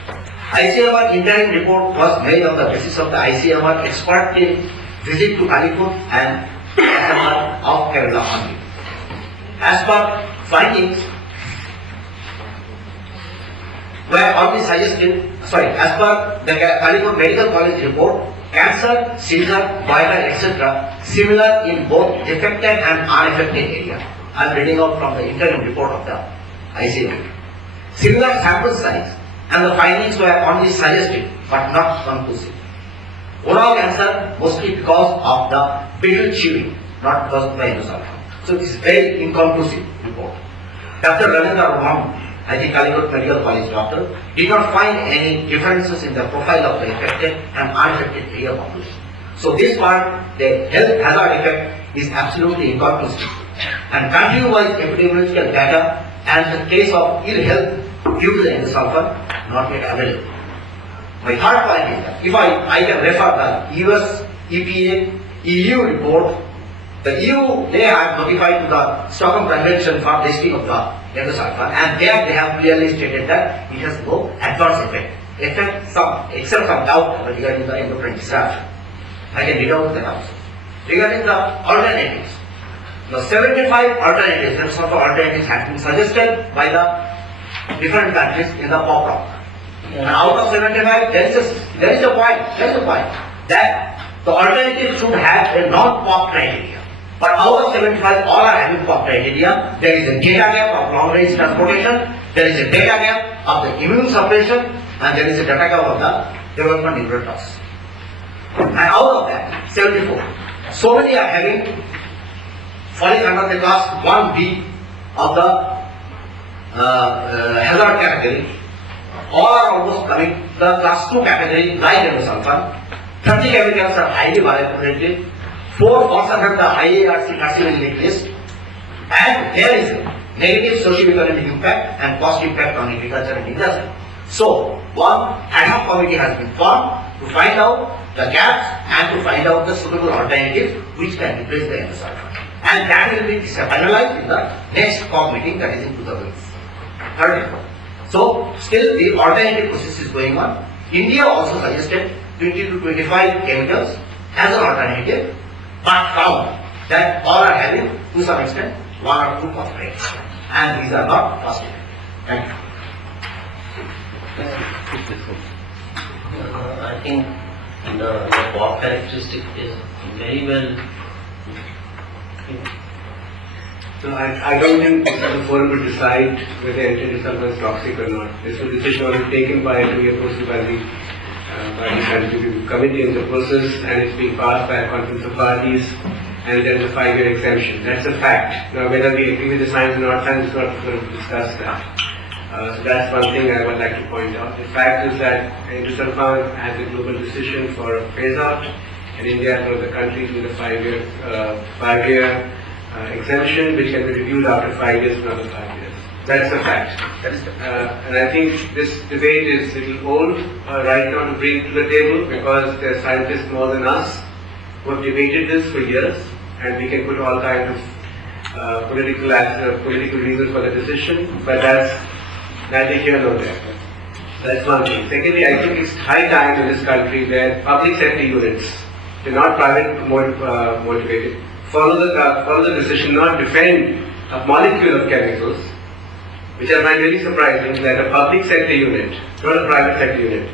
ICMR interim report was made on the basis of the ICMR expert team visit to Kalipur and SMR of Kerala only. As per findings, were only suggested, as per the Kalipur Medical College report, cancer, seizure, boiler, etc. similar in both affected and unaffected area. I am reading out from the interim report of the ICMR. Similar sample size and the findings were only suggested but not conclusive. Overall answer mostly because of the beetle chewing, not because of the endosulfan. So this is very inconclusive report. Dr. Ravindra Rohan, I think Calicut Medical College doctor, did not find any differences in the profile of the affected and unaffected area population. So this part, the health hazard effect is absolutely inconclusive. And country-wise epidemiological data and the case of ill health due to the endosulfan not yet available. My third point is that if I can refer the US, EPA, EU report, the EU, they have notified to the Stockholm Convention for listing of the endosulfan, and there they have clearly stated that it has no adverse effect, except some doubt regarding the endocrine disruption. I can read out the answers. Regarding the alternatives, the 75 alternatives, endosulfan alternatives have been suggested by the different countries in the pop rock. And out of 75, there is a point that the alternative should have a non-pop criteria. But out of 75, all are having pop criteria. There is a data gap of long-range transportation, there is a data gap of the immune suppression, and there is a data gap of the development neurotoxicity. And out of that, 74, so many are having falling under the class 1B of the hazard category. All are almost coming the class 2 category like endosulfan. 30 chemicals are highly bioaccumulative. 4 falls under the IARC carcinogen link list. And there is a negative socio-economic impact and cost impact on agriculture and industry. So, one ad hoc committee has been formed to find out the gaps and to find out the suitable alternatives which can replace the endosulfan. And that will be finalized in the next COP meeting, that is in 2030. So, still the alternative process is going on. India also suggested 20 to 25 chemicals as an alternative, but found that all are having, to some extent, 1 or 2 components. And these are not cost effective. Thank you. I think the pop characteristic is very well. So I don't think the forum will decide whether endosulfan is toxic or not. This was a decision already taken by to be approved by the scientific committee in the process, and it's being passed by a conference of parties, and there is a 5-year exemption. That's a fact. Now, whether we agree with the science or not, science is not going to discuss that. So that's one thing I would like to point out. The fact is that Hindustan has a global decision for a phase out, and India is one of the countries with a five-year exemption, which can be reviewed after 5 years, another 5 years. That's a fact. And I think this debate is a little old right now to bring to the table, because there are scientists more than us who have debated this for years, and we can put all kinds of political reasons for the decision, but that's neither here nor there. That's one thing. Secondly, I think it's high time in this country that public sector units, they're not private motivated, follow the decision, not defend a molecule of chemicals, which I find very surprising that a public sector unit, not a private sector unit,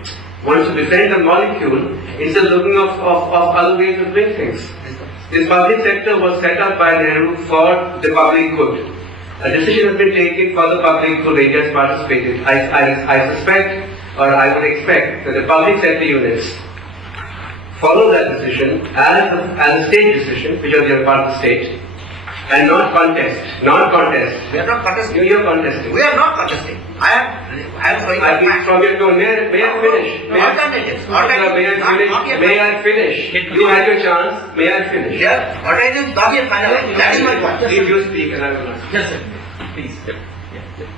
wants to defend a molecule instead of looking of other ways of doing things. This public sector was set up by Nehru for the public good. A decision has been taken for the public good. India has participated. I suspect, or I would expect, that the public sector units follow that decision as a state decision, because they are part of the state, and not contest. Not contest. We are not contesting. You are contesting. We are not contesting. I am going I from your tone. May I finish? May I finish? You had your chance. May I finish? Yeah. Alternatives not yet finalized. That is my point. If you speak, and I will not. Yes, sir. Please.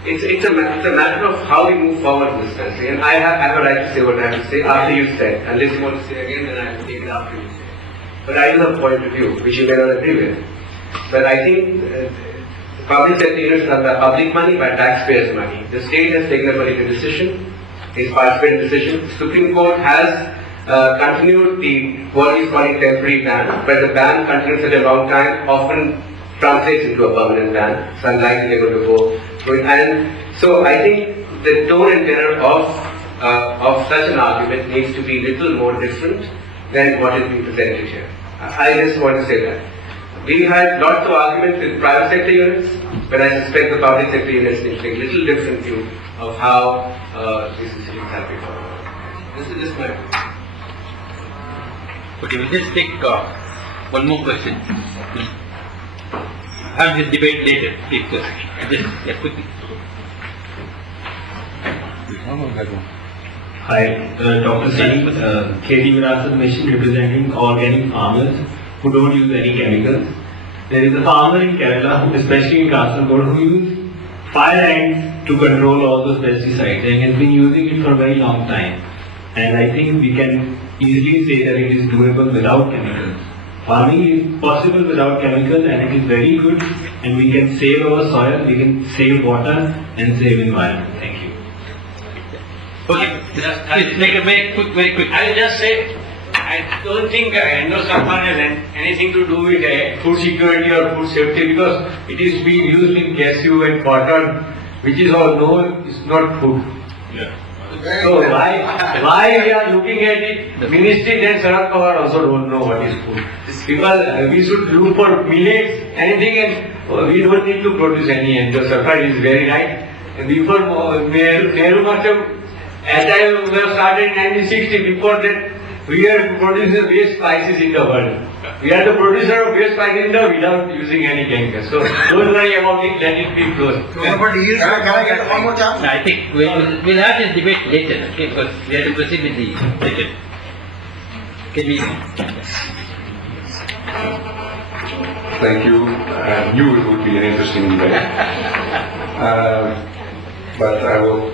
It's a matter of how we move forward in this country, and I have a right to say what I have to say after you said. Unless you want to say again, then I will take it after you say. But I have a point of view which you may not agree with. But I think public sector units are the public money by taxpayers' money. The state has taken a political decision, it's participated decision. The Supreme Court has continued what is called a temporary ban, but the ban continues such a long time, often translates into a permanent ban. So unlikely they're going to go through it. And so I think the tone and tenor of such an argument needs to be a little more different than what is being presented here. I just want to say that. We had lots of arguments with private sector units, but I suspect the public sector units need to take a little different view of how these decisions have been followed. This is just my view. Okay, we'll just take one more question. Have this debate later. Please go. Just quickly. Hi, Dr. Singh, KD Virasat Mission representing organic farmers who don't use any chemicals. There is a farmer in Kerala, especially in Kasaragod, who uses fire ants to control all those pesticides and has been using it for a very long time. And I think we can easily say that it is doable without chemicals. Farming is possible without chemicals, and it is very good, and we can save our soil, we can save water and save environment. Thank you. Okay, please make it very quick. I will just say, I don't think endosartan has anything to do with food security or food safety, because it is being used in cashew and cotton, which is all known is not food. Yeah. So why we are looking at it? Ministry and Sarat Pawar also don't know what is food. Because we should look for millets, anything, and we don't need to produce any endosartan. It is very right. And before Nehru must have, as I have started in 1960, before that, we are producing waste spices in the world. We are the producer of waste spices in the world without using any chemicals. So don't worry about it, let it be closed. Can I get one more chance? I think we'll have this debate later, okay, because we have to proceed with the budget. Can we? Thank you. I knew it would be an interesting debate. But I will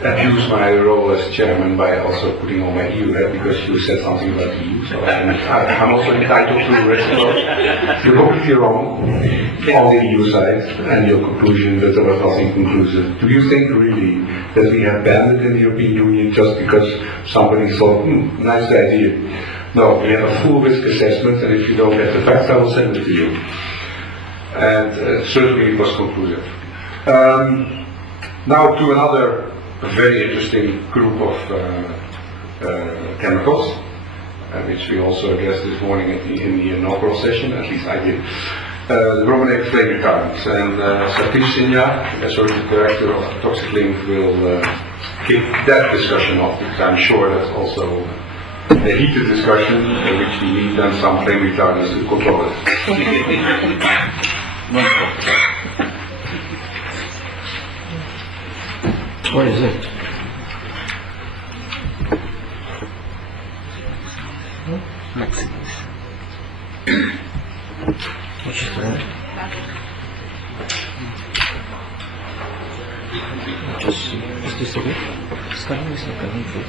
abuse my role as chairman by also putting on my EU hat, because you said something about the EU. So I'm also entitled to respond. You're obviously wrong on the EU side, and your conclusion that there was nothing conclusive. Do you think really that we have banned it in the European Union just because somebody thought, nice idea? No, we have a full risk assessment, and if you don't get the facts, I will send it to you. And certainly it was conclusive. Now to another very interesting group of chemicals, which we also addressed this morning in the inaugural session, at least I did. The brominated flame retardants. And Satish Sinha, Associate Director of Toxic Link, will kick that discussion off, because I'm sure that's also a heated discussion in which we need then some flame retardants to control it. What is it? Maximus. What is that? Just see. Is this the way? This color is not coming through.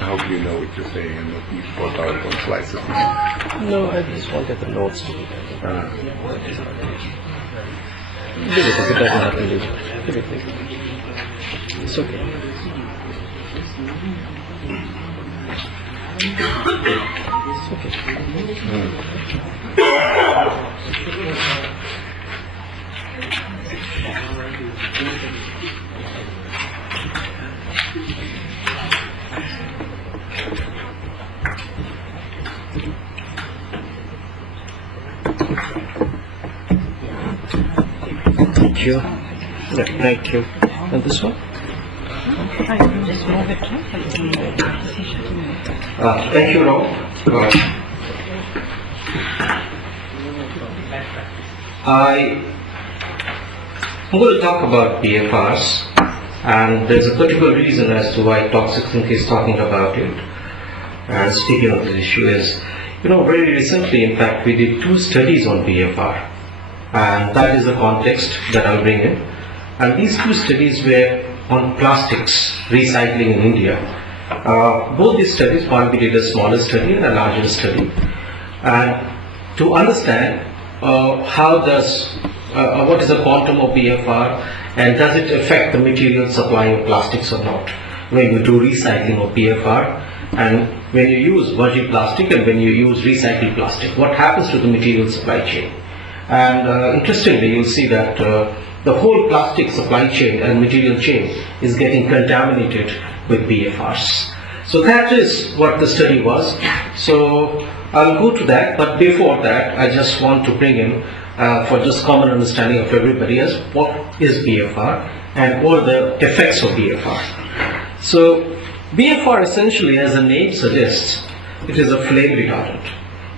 How do you know what you're saying and what you put out on slices? No, I just wanted the notes to be better. Give it, if it doesn't happen, give it. It's okay. It's okay. Thank you. Yeah, thank you. And this one? Just move it, Thank you, Rob. I'm going to talk about BFRs, and there's a particular reason as to why Toxic Think is talking about it. And speaking of this issue is, very recently, in fact, we did 2 studies on BFR. And that is the context that I'll bring in. And these 2 studies were on plastics recycling in India. Both these studies, one we did a smaller study and a larger study. And to understand what is the quantum of BFR and does it affect the material supply of plastics or not when you do recycling of BFR, and when you use virgin plastic and when you use recycled plastic, what happens to the material supply chain? And interestingly, you'll see that the whole plastic supply chain and material chain is getting contaminated with BFRs. So that is what the study was. So I'll go to that, but before that, I just want to bring in, for just common understanding of everybody, as what is BFR and what are the effects of BFR. So BFR essentially, as the name suggests, it is a flame retardant.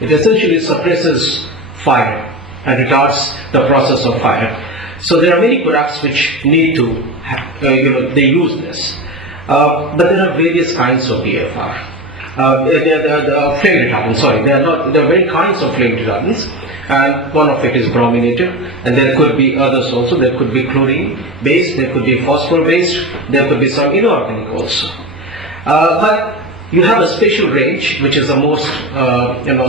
It essentially suppresses fire and retards the process of fire. So there are many products which need to, they use this. But there are various kinds of BFR. Flame retardants, sorry, there are very kinds of flame retardants, and one of it is brominated, and there could be others also. There could be chlorine based, there could be phosphor based, there could be some inorganic also. But you have a special range, which is the most,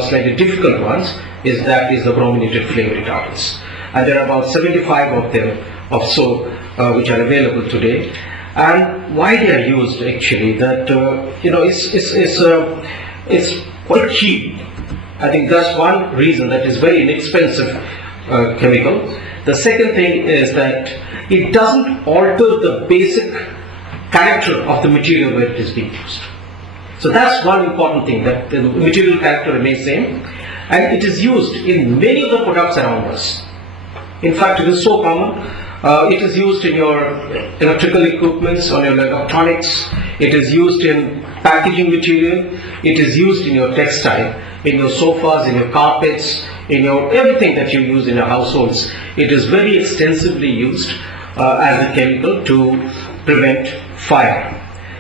slightly difficult ones, is the brominated flame retardants. And there are about 75 of them which are available today. And why they are used actually, that, it's quite cheap. I think that's one reason, that is very inexpensive chemical. The second thing is that it doesn't alter the basic character of the material where it is being used. So that's one important thing, that the material character remains same, and it is used in many of the products around us. In fact, it is so common. It is used in your electrical equipments, on your electronics. It is used in packaging material. It is used in your textile, in your sofas, in your carpets, in your everything that you use in your households. It is very extensively used as a chemical to prevent fire.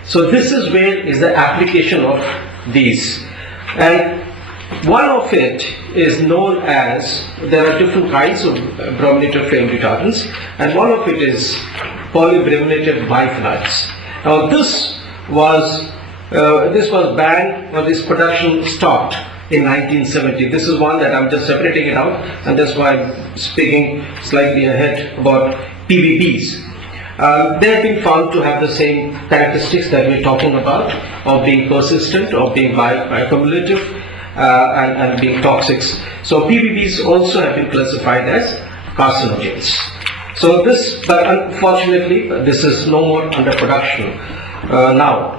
So this is where is the application of these. And one of it is known as, there are different kinds of brominated flame retardants, and one of it is polybrominated biphenyls. Now this was banned, or this production stopped in 1970. This is one that I'm just separating it out, and that's why I'm speaking slightly ahead about PBBs. They have been found to have the same characteristics that we're talking about, of being persistent, of being bioaccumulative, and being toxic. So PBBs also have been classified as carcinogens. So this, but unfortunately, this is no more under production now.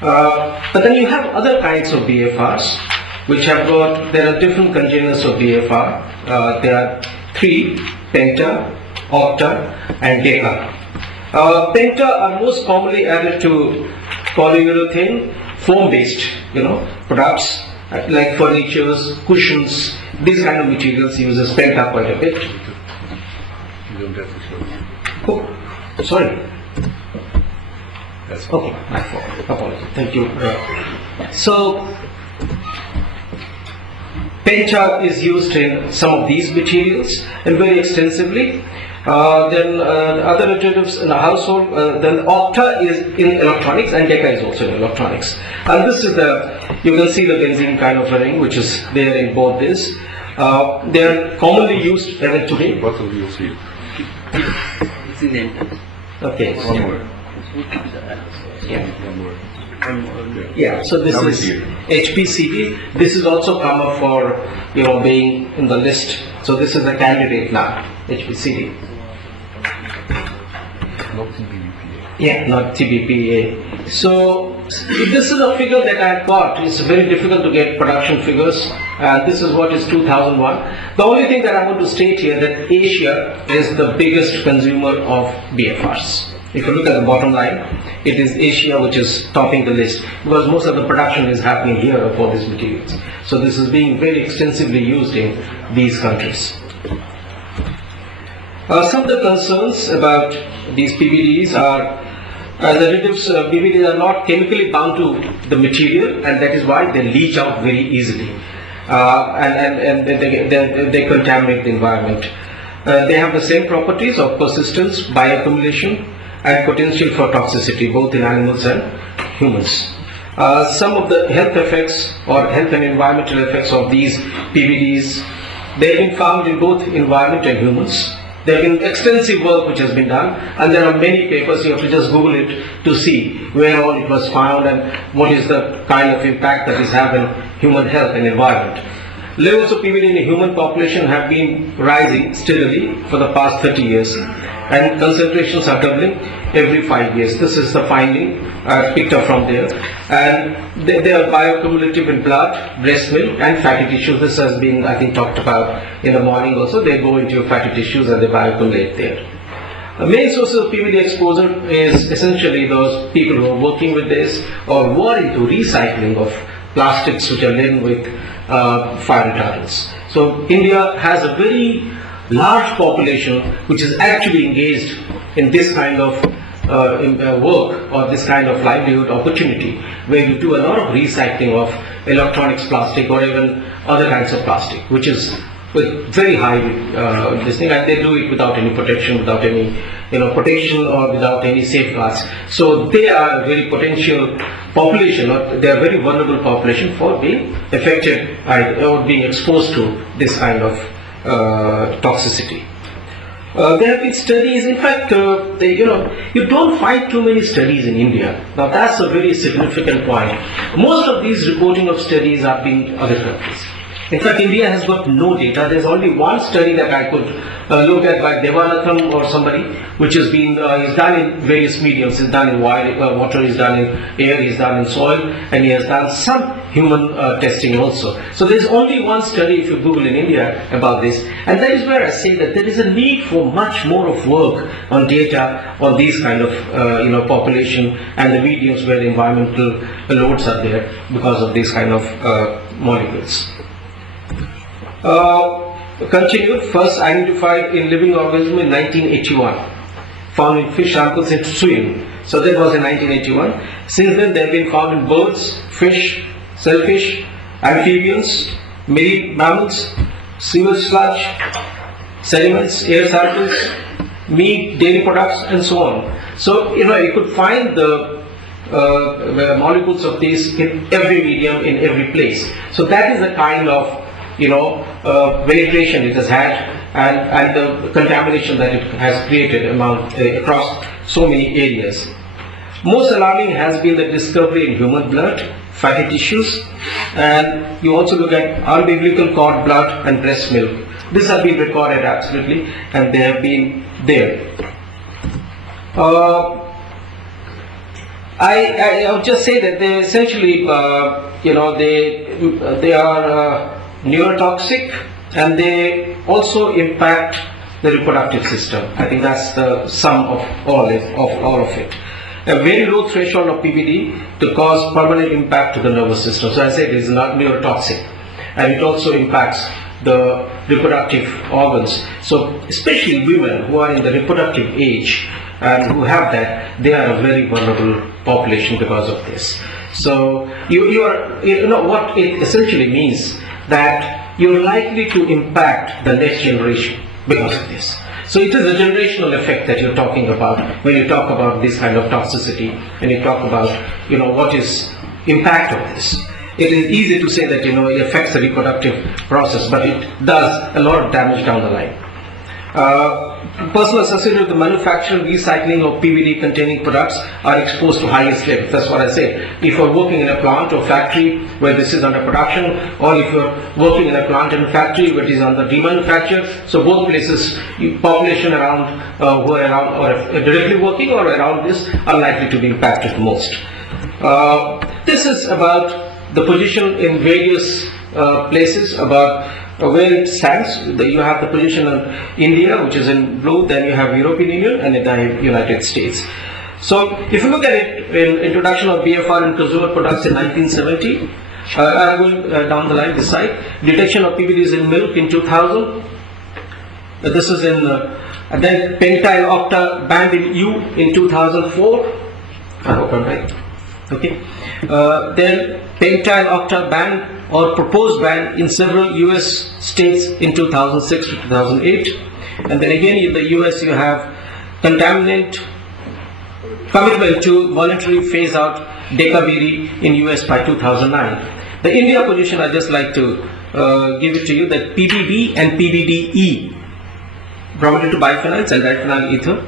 But then you have other kinds of BFRs, which have got, there are different congeners of BFR. There are 3, penta, octa, and deca. Penta are most commonly added to polyurethane foam-based, products like furnitures, cushions. These kind of materials uses penta quite a bit. You don't have to show. Oh, sorry. That's Okay, my fault. Apologies. Thank you. So, penta is used in some of these materials and very extensively. Then other alternatives in the household, then octa is in electronics and deca is also in electronics. And this is you can see the benzene kind of a ring which is there in both this. They are commonly used even today. bottle you'll see it. It's in the entrance. Okay. One more. Yeah. One more. Yeah, so this Now we is see it. HPCD. This is also come up for being in the list. So this is a candidate now, HPCD. Not TBPA. Yeah, not TBPA. So this is a figure that I've got. It's very difficult to get production figures. This is what is 2001. The only thing that I want to state here that Asia is the biggest consumer of BFRs. If you look at the bottom line, it is Asia which is topping the list because most of the production is happening here for these materials. So this is being very extensively used in these countries. Some of the concerns about these PVDs are additives. PVDs are not chemically bound to the material, and that is why they leach out very easily, and they contaminate the environment. They have the same properties of persistence, bioaccumulation, and potential for toxicity, both in animals and humans. Some of the health effects or health and environmental effects of these PVDs, they have been found in both environment and humans. There have been extensive work which has been done, and there are many papers. You have to just Google it to see where all it was found and what is the kind of impact that is having human health and environment. Levels of PVD in the human population have been rising steadily for the past 30 years, and concentrations are doubling every 5 years. This is the finding picked up from there. And they are bioaccumulative in blood, breast milk, and fatty tissues. This has been, I think, talked about in the morning also. They go into your fatty tissues and they bioaccumulate there. The main source of PVD exposure is essentially those people who are working with this or who are into recycling of plastics which are laden with fire retardants. So India has a very large population which is actually engaged in this kind of work or this kind of livelihood opportunity where you do a lot of recycling of electronics plastic or even other kinds of plastic, which is with very high this thing, and they do it without any protection, without any protection or without any safeguards. So they are a very potential population, or they are very vulnerable population for being affected or being exposed to this kind of toxicity. There have been studies, in fact, you don't find too many studies in India. Now that's a very significant point. Most of these reporting of studies are being other countries. In fact, India has got no data. There's only one study that I could look at by Devanatham or somebody, which has been is done in various mediums. It's done in water, is done in air, is done in soil, and he has done some human testing also. So there's only one study, if you Google in India, about this, and that is where I say that there is a need for much more of work on data on these kind of population and the mediums where the environmental loads are there because of these kind of molecules. Continued, first identified in living organism in 1981, found in fish samples in Sweden. So that was in 1981. Since then they have been found in birds, fish, shellfish, amphibians, marine mammals, sewage sludge, sediments, air samples, meat, dairy products, and so on. So you could find the molecules of these in every medium, in every place. So that is the kind of penetration it has had, and the contamination that it has created across so many areas. Most alarming has been the discovery in human blood, fatty tissues, and you also look at umbilical cord blood and breast milk. These have been recorded absolutely, and they have been there. I would just say that they essentially, they are neurotoxic, and they also impact the reproductive system. I think that's the sum of all of it. A very low threshold of PBD to cause permanent impact to the nervous system. So I said it is not neurotoxic, and it also impacts the reproductive organs. So especially women who are in the reproductive age and who have that, they are a very vulnerable population because of this. So you know what it essentially means, that you're likely to impact the next generation because of this. So it is a generational effect that you're talking about when you talk about this kind of toxicity, when you talk about, you know, what is impact of this. It is easy to say that, you know, it affects the reproductive process, but it does a lot of damage down the line. Persons associated with the manufacture and recycling of PVD containing products are exposed to highest levels. That's what I said. If you're working in a plant or factory where this is under production, or if you're working in a plant and factory where it is under remanufacture, so both places, population around who are around or directly working or around this are likely to be impacted most. This is about the position in various places, about where it stands. You have the position of India, which is in blue, then you have European Union, and then the United States. So if you look at it, in introduction of BFR in consumer products in 1970, I'm going down the line this side, detection of PBDs in milk in 2000, this is in, and then pentyl octa banned in EU in 2004, I hope I'm right, okay. Then pentyl octa ban or proposed ban in several US states in 2006 to 2008, and then again in the US you have commitment to voluntary phase out Decabiri in US by 2009. The India position, I just like to give it to you, that PBB and PBDE, brominated biphenyls and diphenyl ether,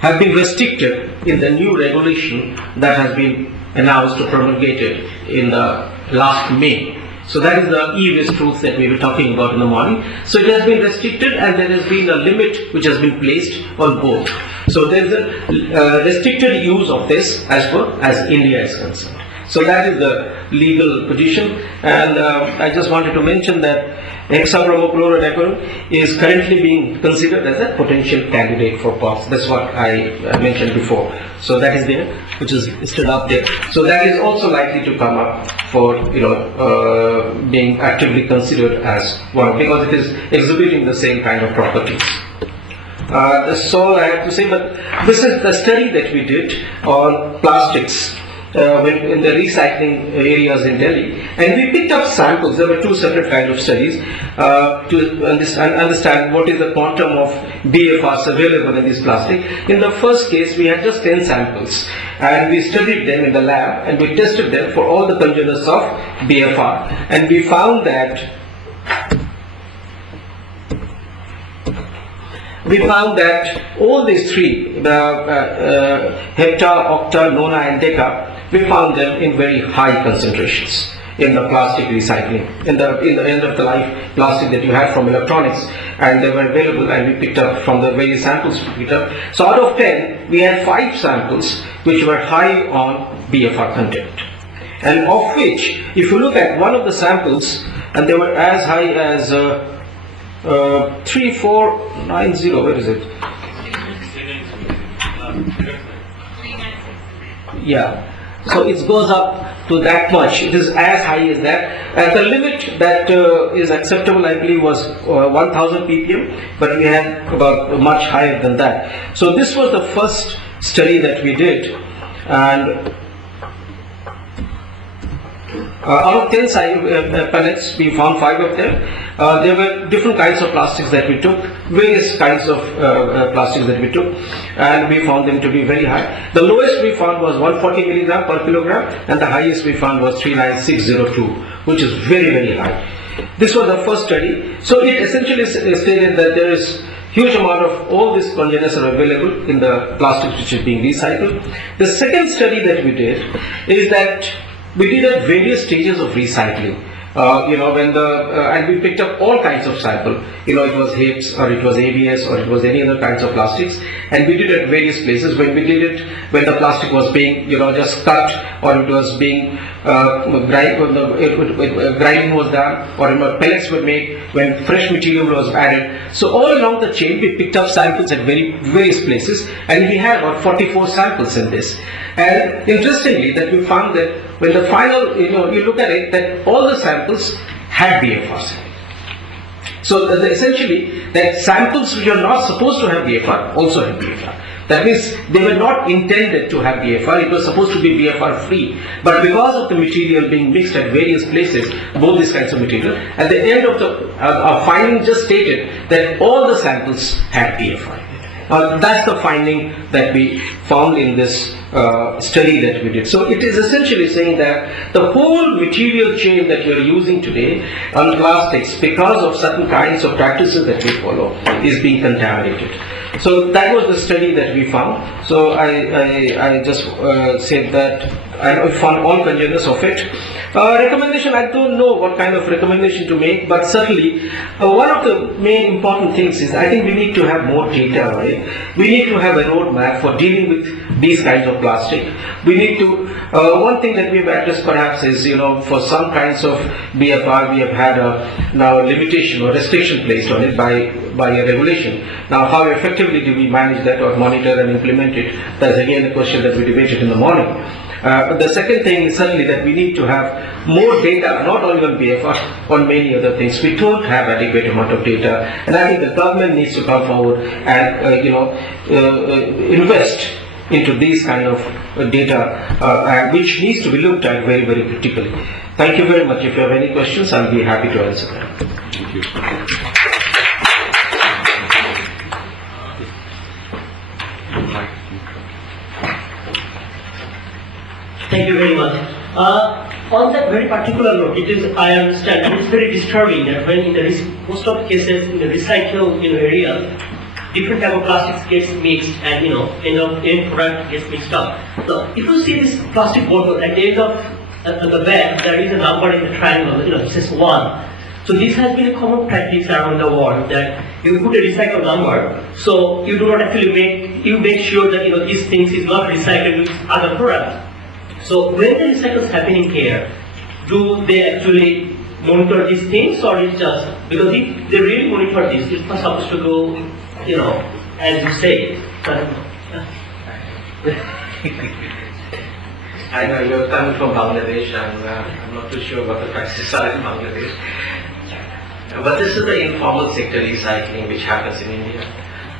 have been restricted in the new regulation that has been announced or promulgated in the last May. So that is the e-waste rules that we were talking about in the morning. So it has been restricted, and there has been a limit which has been placed on both. So there is a restricted use of this as far as India is concerned. So that is the legal position, and I just wanted to mention that hexabromochlorotoluene is currently being considered as a potential candidate for POX. That's what I mentioned before. So that is there, which is stood up there. So that is also likely to come up for, you know, being actively considered as one, because it is exhibiting the same kind of properties. That's all I have to say. But this is the study that we did on plastics in the recycling areas in Delhi, and we picked up samples. There were two separate kinds of studies to understand what is the quantum of BFRs available in this plastic. In the first case, we had just 10 samples, and we studied them in the lab, and we tested them for all the congeners of BFR, and we found that all these three, hepta, octa, nona and deca, we found them in very high concentrations in the plastic recycling, in the end of the life plastic that you had from electronics, and they were available, and we picked up from the various samples we picked up. So out of 10, we had 5 samples which were high on BFR content, and of which, if you look at one of the samples, and they were as high as 3490, where is it? Yeah, so it goes up to that much. It is as high as that. And the limit that is acceptable, I believe, was 1000 ppm, but we had about much higher than that. So this was the first study that we did, and out of 10 pellets, we found 5 of them. There were different kinds of plastics that we took, various kinds of plastics that we took, and we found them to be very high. The lowest we found was 140 milligram per kilogram, and the highest we found was 39602, which is very, very high. This was the first study. So it essentially stated that there is huge amount of all these congeners are available in the plastics which is being recycled. The second study that we did is that we did at various stages of recycling. And we picked up all kinds of sample. It was HIPS or it was ABS or it was any other kinds of plastics, and we did it at various places. When we did it, when the plastic was being, just cut, or it was being grinding was done, or pellets were made, when fresh material was added. So all along the chain, we picked up samples at various places, and we had about 44 samples in this. And interestingly, that we found that when the final, you look at it, that all the samples had BFRs. So essentially, that samples which are not supposed to have BFR also have BFR. That means they were not intended to have BFR, it was supposed to be BFR free. But because of the material being mixed at various places, both these kinds of material, at the end of the finding just stated that all the samples had BFR. That's the finding that we found in this study that we did. So it is essentially saying that the whole material chain that you are using today on plastics, because of certain kinds of practices that we follow, is being contaminated. So that was the study that we found. So I just said that I found all congeners of it. Recommendation, I don't know what kind of recommendation to make, but certainly one of the main important things is I think we need to have more data, right? We need to have a roadmap for dealing with these kinds of plastic. We need to, one thing that we've addressed perhaps is, for some kinds of BFR we have had a now limitation or restriction placed on it by a regulation. Now how effectively do we manage that or monitor and implement it? That's again a question that we debated in the morning. But the second thing is certainly that we need to have more data, not only on BFR, on many other things. We don't have adequate amount of data, and I think the government needs to come forward and invest into these kind of data, which needs to be looked at very, very critically. Thank you very much. If you have any questions, I'll be happy to answer them. Thank you. Thank you very much. On that very particular note, I understand, it is very disturbing that when in the most of the cases in the recycle area, different type of plastics gets mixed and end product gets mixed up. So if you see this plastic bottle at the end of the bag, there is a number in the triangle, it says 1. So this has been a common practice around the world that you put a recycle number, so you do not actually make sure that these things is not recycled with other products. So when the recycle is happening here, do they actually monitor these things, or it's just because if they really monitor this, it's not supposed to go, as you say. I know you're coming from Bangladesh, and I'm not too sure what the practices are in Bangladesh. But this is the informal sector recycling which happens in India,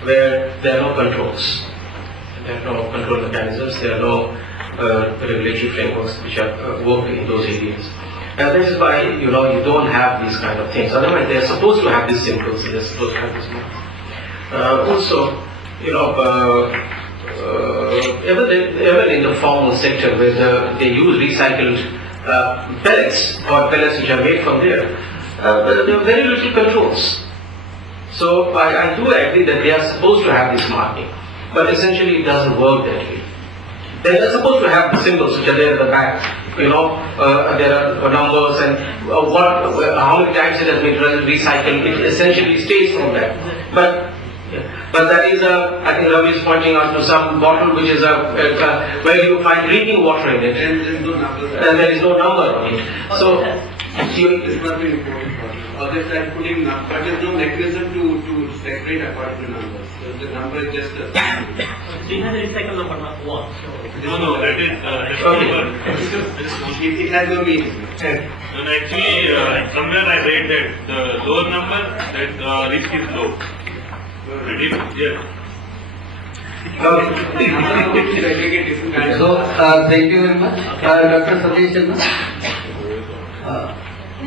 where there are no controls. There are no control mechanisms, there are no regulatory frameworks which are worked in those areas. And this is why you don't have these kind of things. Otherwise they are supposed to have these symbols, they are supposed to have this mark. Also, even in the formal sector where they use recycled pellets or pellets which are made from there are very little controls. So I do agree that they are supposed to have this marking, but essentially it doesn't work that way. They are supposed to have the symbols which are there at the back. There are numbers and how many times it has been recycled. It essentially stays from that. But that is I think Ravi is pointing out to some bottle which is where you find drinking water in it, and there is no number on it. So it's not very important. Others are putting numbers, but there is no mechanism to separate according to numbers. So the number is just a. So you have a recycle number, not 1. No, that is It has no meaning. And actually, somewhere I read that the lower number, that risk is low. Yeah. So, thank you very much. Dr. Satish Chandra.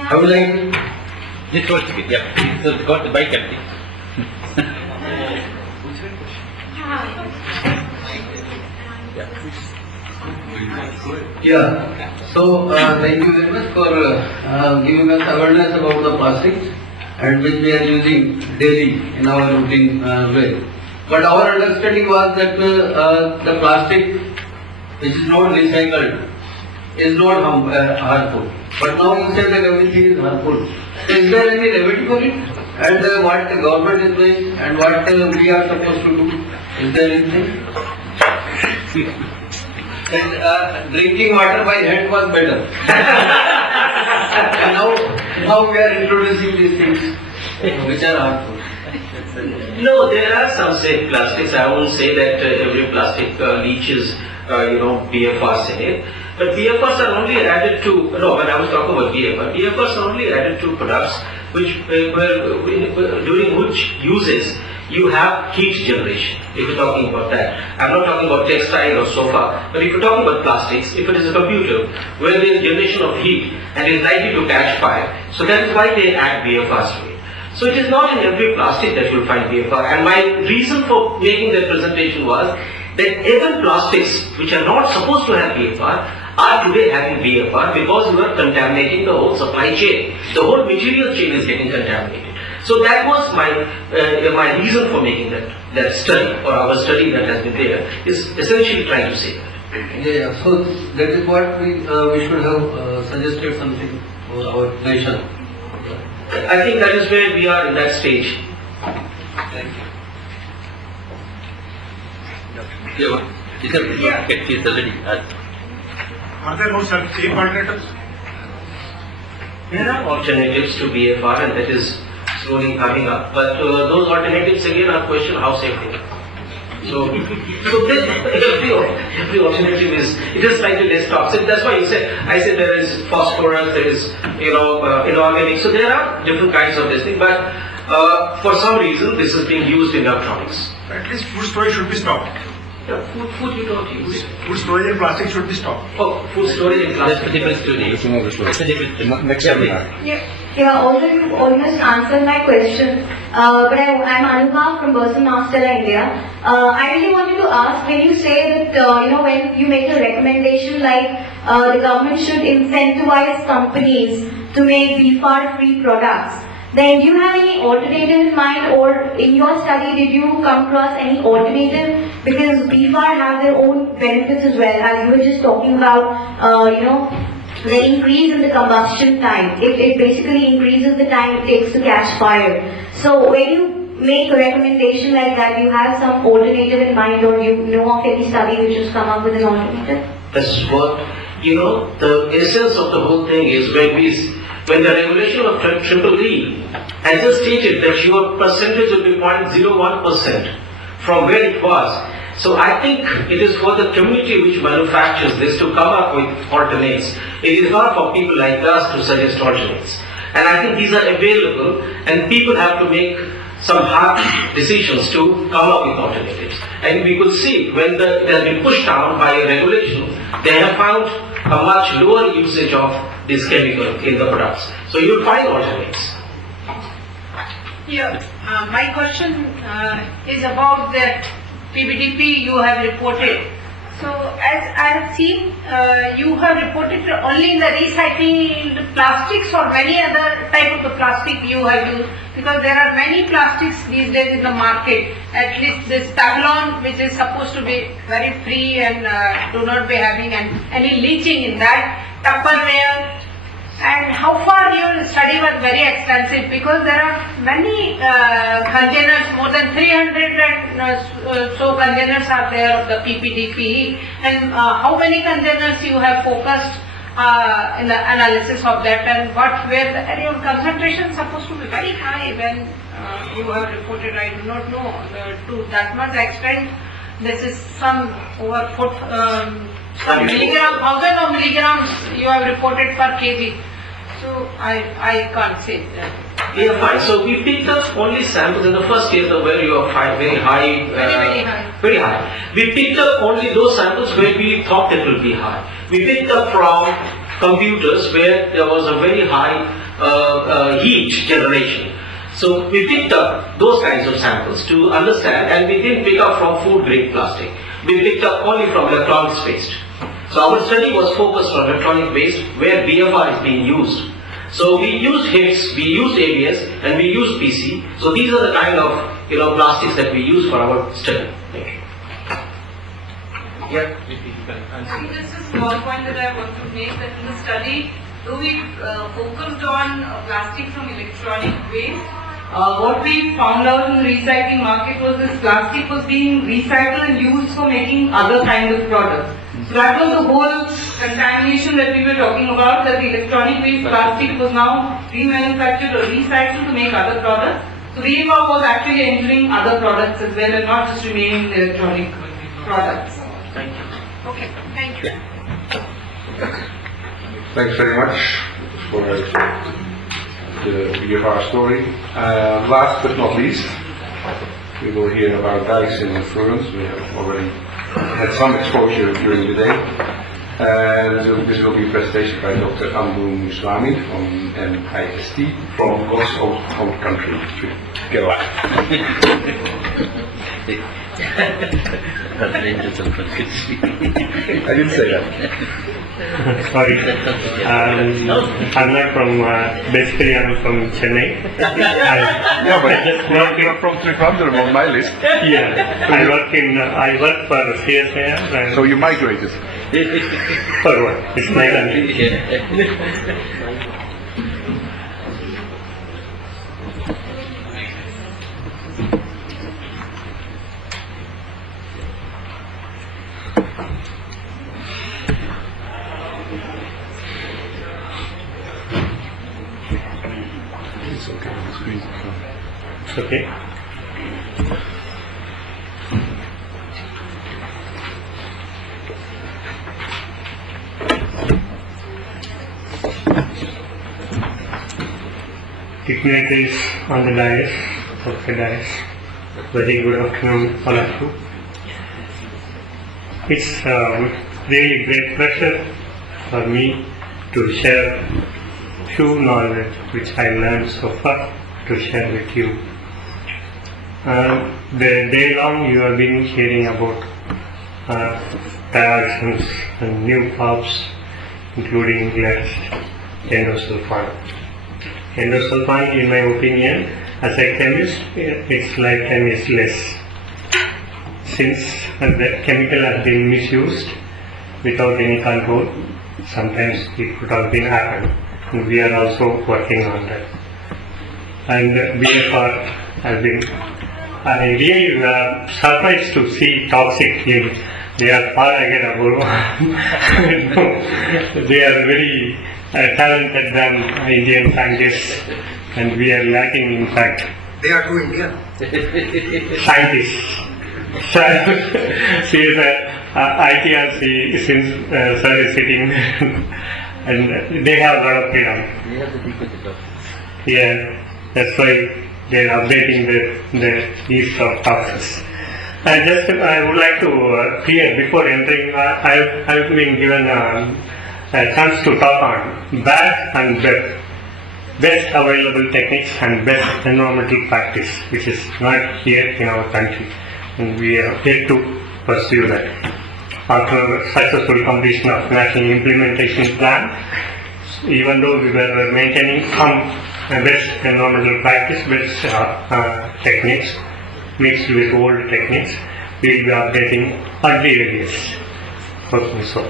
I would like to. Just hold it, yeah. So, got the bike empty. Yeah. So, thank you very much for giving us awareness about the plastics, and which we are using daily in our routine way. But our understanding was that the plastic which is not recycled is not harmful. But now you said that everything is harmful. So is there any remedy for it? And what the government is doing and what we are supposed to do? Is there anything? And, drinking water by hand was better. And now we are introducing these things which are harmful. No, there are some safe plastics. I won't say that every plastic leaches, BFRs in it. But BFRs are only added to, when I was talking about BFRs are only added to products which, during which uses you have heat generation, if you're talking about that. I'm not talking about textile or sofa, but if you're talking about plastics, if it is a computer where there is generation of heat and is likely to catch fire, so that is why they add BFRs to it. So it is not in every plastic that you'll find BFR. And my reason for making that presentation was that even plastics which are not supposed to have BFR are today having BFR because you are contaminating the whole supply chain. The whole material chain is getting contaminated. So that was my reason for making that study, or our study that has been there, is essentially trying to say that. Yeah. So that is what we should have suggested something for our nation. I think that is where we are in that stage. Thank you. Are there no safe alternatives? There are alternatives to BFR, and that is slowly coming up. But those alternatives again are question how safe they are. So every alternative is slightly less toxic. That's why I said there is phosphorus, there is inorganic. So there are different kinds of this thing. But for some reason this is being used in electronics. At least food storage should be stopped. Yeah, food you don't use. Food storage in plastic should be stopped. Oh, food storage in plastic. Next seminar. Yeah, although you almost answered my question, but I'm Anubha from Bursa India. I really wanted to ask, when you say that, when you make a recommendation like the government should incentivize companies to make BFAR-free products, then do you have any alternative in mind, or in your study did you come across any alternative? Because BFAR have their own benefits as well, as you were just talking about, the increase in the combustion time. It basically increases the time it takes to catch fire. So when you make a recommendation like that, do you have some alternative in mind, or you know of any study which has come up with an alternative? That's what, the essence of the whole thing is when the regulation of EEE has just stated that your percentage will be 0.01% from where it was. So I think it is for the community which manufactures this to come up with alternates. It is not for people like us to suggest alternates. And I think these are available, and people have to make some hard decisions to come up with alternatives. And we could see when it has been pushed down by a regulation, they have found a much lower usage of this chemical in the products. So you'll find alternates. Yeah, my question is about that PBDP you have reported. So as I have seen, you have reported only in the recycled plastics, or many other type of the plastic you have used, because there are many plastics these days in the market. At least this Teflon, which is supposed to be very free and do not be having any leaching in that, Tupperware. And how far your study was very extensive, because there are many containers, more than 300 and so containers are there of the PPDP, and how many containers you have focused in the analysis of that, and where your concentration is supposed to be very high when you have reported. I do not know to that much extent. This is some over some milligram, thousand of milligrams you have reported per kg. So I can't say that. Yeah, fine. So we picked up only samples in the first case where you are very high. Very high. We picked up only those samples where we thought it will be high. We picked up from computers where there was a very high heat generation. So we picked up those kinds of samples to understand, and we didn't pick up from food grade plastic. We picked up only from electronics waste. So our study was focused on electronic waste where BFR is being used. So we used HIPS, we used ABS, and we used PC. So these are the kind of plastics that we use for our study. Thank you. Just a small point that I want to make, that in the study, though we focused on plastic from electronic waste, what we found out in the recycling market was this plastic was being recycled and used for making other kind of products. So that was the whole contamination that we were talking about, that the electronic waste plastic was now remanufactured or recycled to make other products. So VFR was actually entering other products as well and not just remaining electronic products. Thank you. Okay, thank you. Thanks very much for the VFR story. Last but not least, we will hear about Dyson influence. We have already had some exposure during the day. And so this will be a presentation by Dr. Ambu Muswami from MIST from God's own country, Kerala. I didn't say that. Sorry. I'm not from, basically I'm from Chennai. Yeah, but you're from Trivandrum on my list. Yeah, I work for CSIR. So you migrated? For what? It's my country. It's okay, the screen is fine. It's okay. Dignitaries on the dais, of the dais. Very good afternoon, all of you. It's really great pleasure for me to share few knowledge which I learned so far to share with you. The day long you have been hearing about dioxins and new crops, including lead, endosulfan. Endosulfan, in my opinion, as a chemist, its lifetime is less. Since the chemical has been misused without any control, sometimes it could have been happened. And we are also working on that. And VFR has been, I really surprised to see toxic in. They are far ahead of They are very talented than Indian scientists, and we are lacking in fact. They are too Indian. Scientists. She is ITRC since sir is sitting and they have a lot of freedom. Yeah, that's why they are updating the list of topics. And just I would like to clear before entering, I've been given a chance to talk on bad and best available techniques and best environmental practice, which is not here in our country, and we are here to pursue that. After successful completion of national implementation plan, even though we were maintaining some best environmental practice, best techniques mixed with old techniques, we will be updating early areas. Okay, so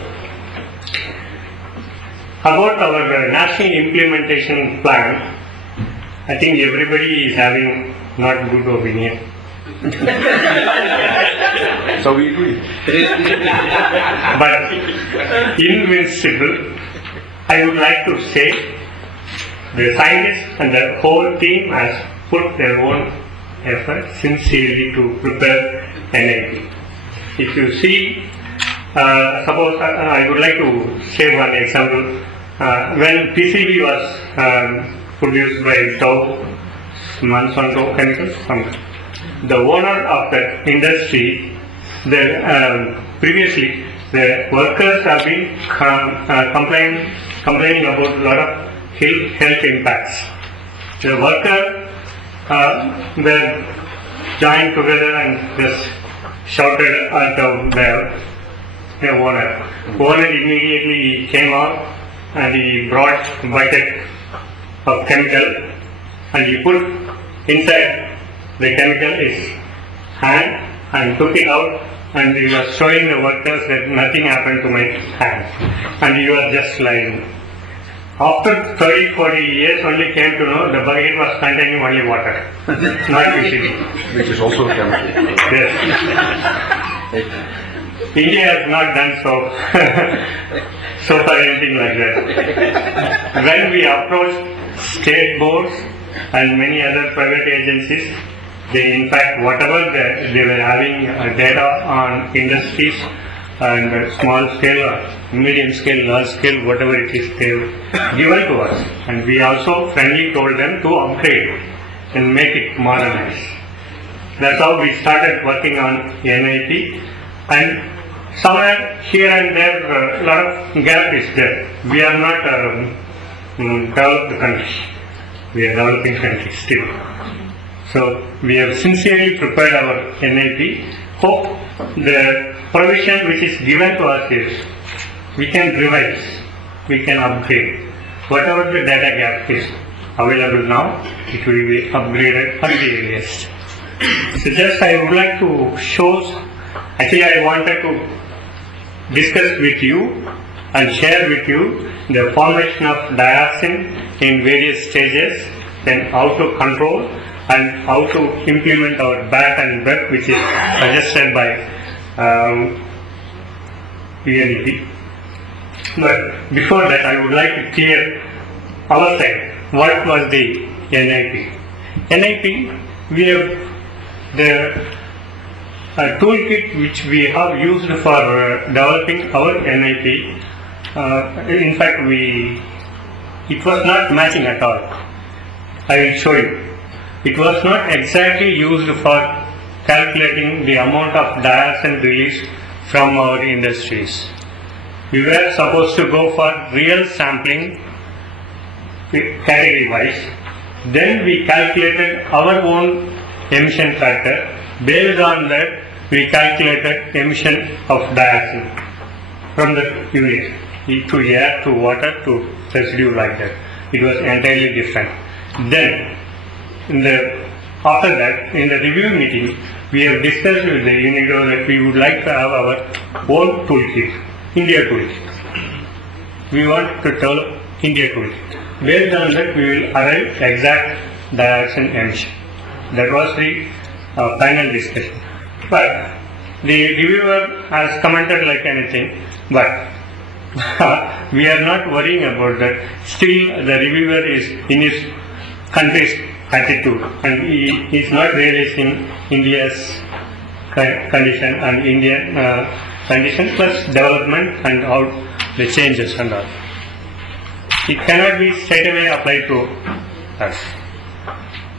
about our national implementation plan, I think everybody is having not good opinion. So we agree. But invincible, I would like to say the scientists and the whole team has put their own effort sincerely to prepare NIP. If you see, suppose I would like to say one example. When PCB was produced by Dow, Monsanto Chemicals, the owner of that industry, previously the workers have been complaining about a lot of health impacts. The workers were joined together and just shouted at the owner. Owner immediately came out and he brought a bucket of chemical and he put inside the chemical his hand and took it out and he was showing the workers that nothing happened to my hand, and he was just lying. After 30-40 years, only came to know the bucket was containing only water, not PCB. Which is also a chemical. Yes. India has not done so far anything like that. When we approached state boards and many other private agencies, they in fact whatever they were having data on industries and small scale or medium scale, large scale, whatever it is, they have given to us, and we also friendly told them to upgrade and make it modernized. That's how we started working on NIP, and somewhere here and there a lot of gap is there. We are not developed country. We are developing country still. So we have sincerely prepared our NIP. Hope the provision which is given to us is we can revise, we can upgrade. Whatever the data gap is available now, it will be upgraded at the earliest. So just I would like to show, actually I wanted to discuss with you and share with you the formation of dioxin in various stages, then how to control and how to implement our BAT and BEP, which is suggested by UNEP. But before that, I would like to clear our side. What was the NIP? NIP, we have the toolkit which we have used for developing our NIP. In fact, it was not matching at all. I will show you. It was not exactly used for calculating the amount of dioxin release from our industries. We were supposed to go for real sampling category wise. Then we calculated our own emission factor. Based on that, we calculated emission of dioxin from the unit to air, to water, to residue like that. It was entirely different. Then, after that, in the review meeting, we have discussed with the UNIDO that we would like to have our own toolkit, India toolkit. We want to tell India toolkit. Based on that, we will arrive exact dioxin emission. That was the final discussion. But the reviewer has commented like anything, but we are not worrying about that. Still, the reviewer is in his country's attitude, and he is not realizing India's condition and Indian condition plus development and how the changes and all. It cannot be straight away applied to us.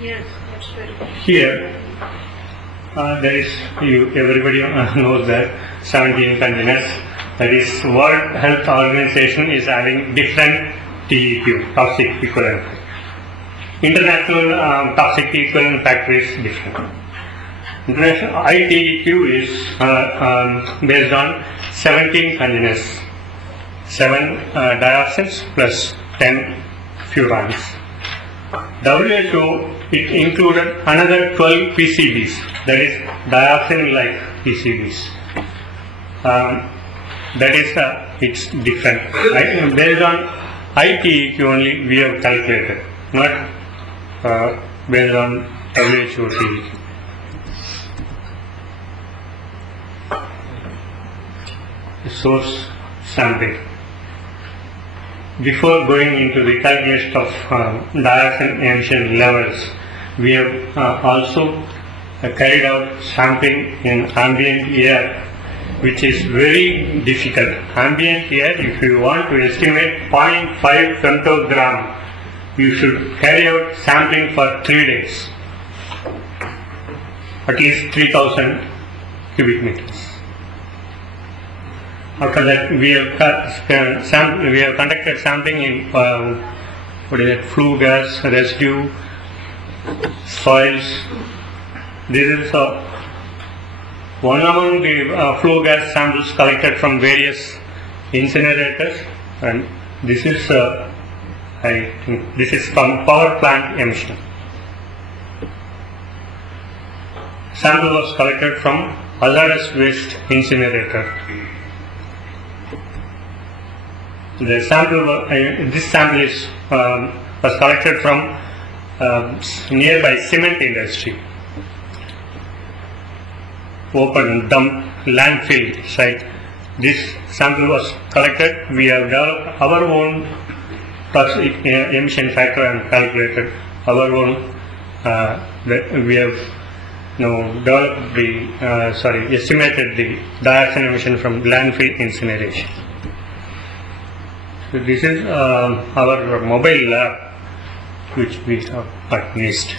Yes, that's very good. Here, there is, everybody knows that 17 containers, that is World Health Organization is having different TEQ, toxic equivalent. International toxic equivalent factor is different. International ITEQ is based on 17 containers, 7 dioxins plus 10 furans. WHO, it included another 12 PCBs, that is dioxin-like PCBs. That is, it's different. Based on ITEQ only we have calculated, not based on WHO TEQ. Source sampling. Before going into the calculation of dioxin emission levels, we have also carried out sampling in ambient air, which is very difficult. Ambient air, if you want to estimate 0.5 femtogram, you should carry out sampling for 3 days, at least 3000 cubic meters. After that, we have conducted sampling in flue gas, residue, soils. This is one among the flue gas samples collected from various incinerators, and this is I think this is from power plant emission. Sample was collected from hazardous waste incinerator. The sample, this sample is was collected from nearby cement industry, open dump landfill site. This sample was collected. We have developed our own emission factor and calculated our own. We have developed the estimated the dioxin emission from landfill incineration. So this is our mobile lab which we have purchased.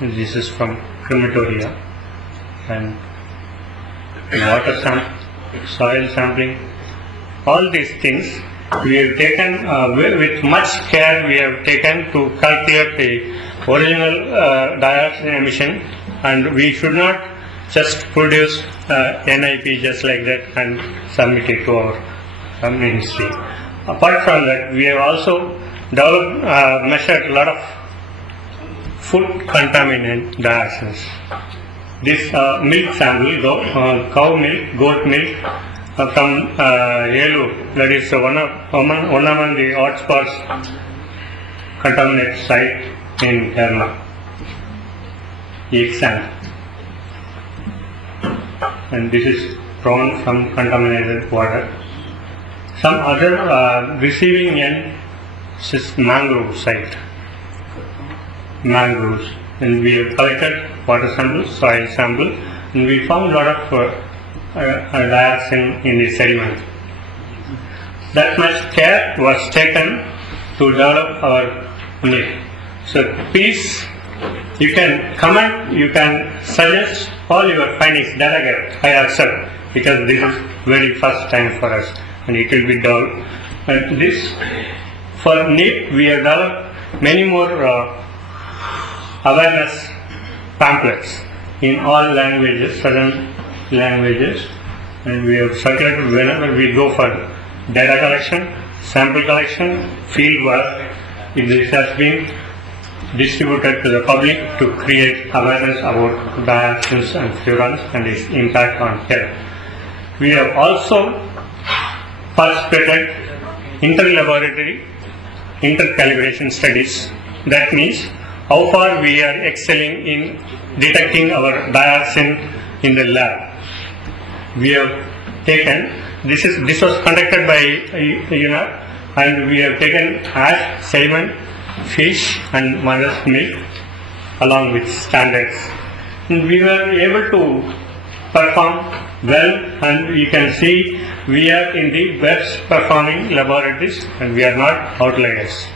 This is from crematoria and water soil sampling. All these things we have taken with much care. We have taken to calculate the original dioxin emission, and we should not just produce NIP just like that and submit it to our ministry. Apart from that, we have also developed, measured a lot of food contaminant dioxins. This milk sample, cow milk, goat milk from Yelu, that is one among the hotspots contaminated site in Kerala. Egg sample. And this is drawn from contaminated water. Some other receiving end is mangrove site. Mangroves. And we have collected water sample, soil sample, and we found a lot of dioxin in the sediment. That much care was taken to develop our NIP. So please, you can comment, you can suggest all your findings that I accept, because this is very first time for us and it will be developed. And this, for NIP, we have developed many more awareness pamphlets in all languages, southern languages, and we have circulated whenever we go for data collection, sample collection, field work. This has been distributed to the public to create awareness about dioxins and furans and its impact on health. We have also participated inter-laboratory, inter-calibration studies. That means how far we are excelling in detecting our dioxin in the lab. We have taken, this was conducted by UNAP, and we have taken ash, sediment, fish and mother's milk along with standards. And we were able to perform well, and you can see we are in the best performing laboratories and we are not outliers.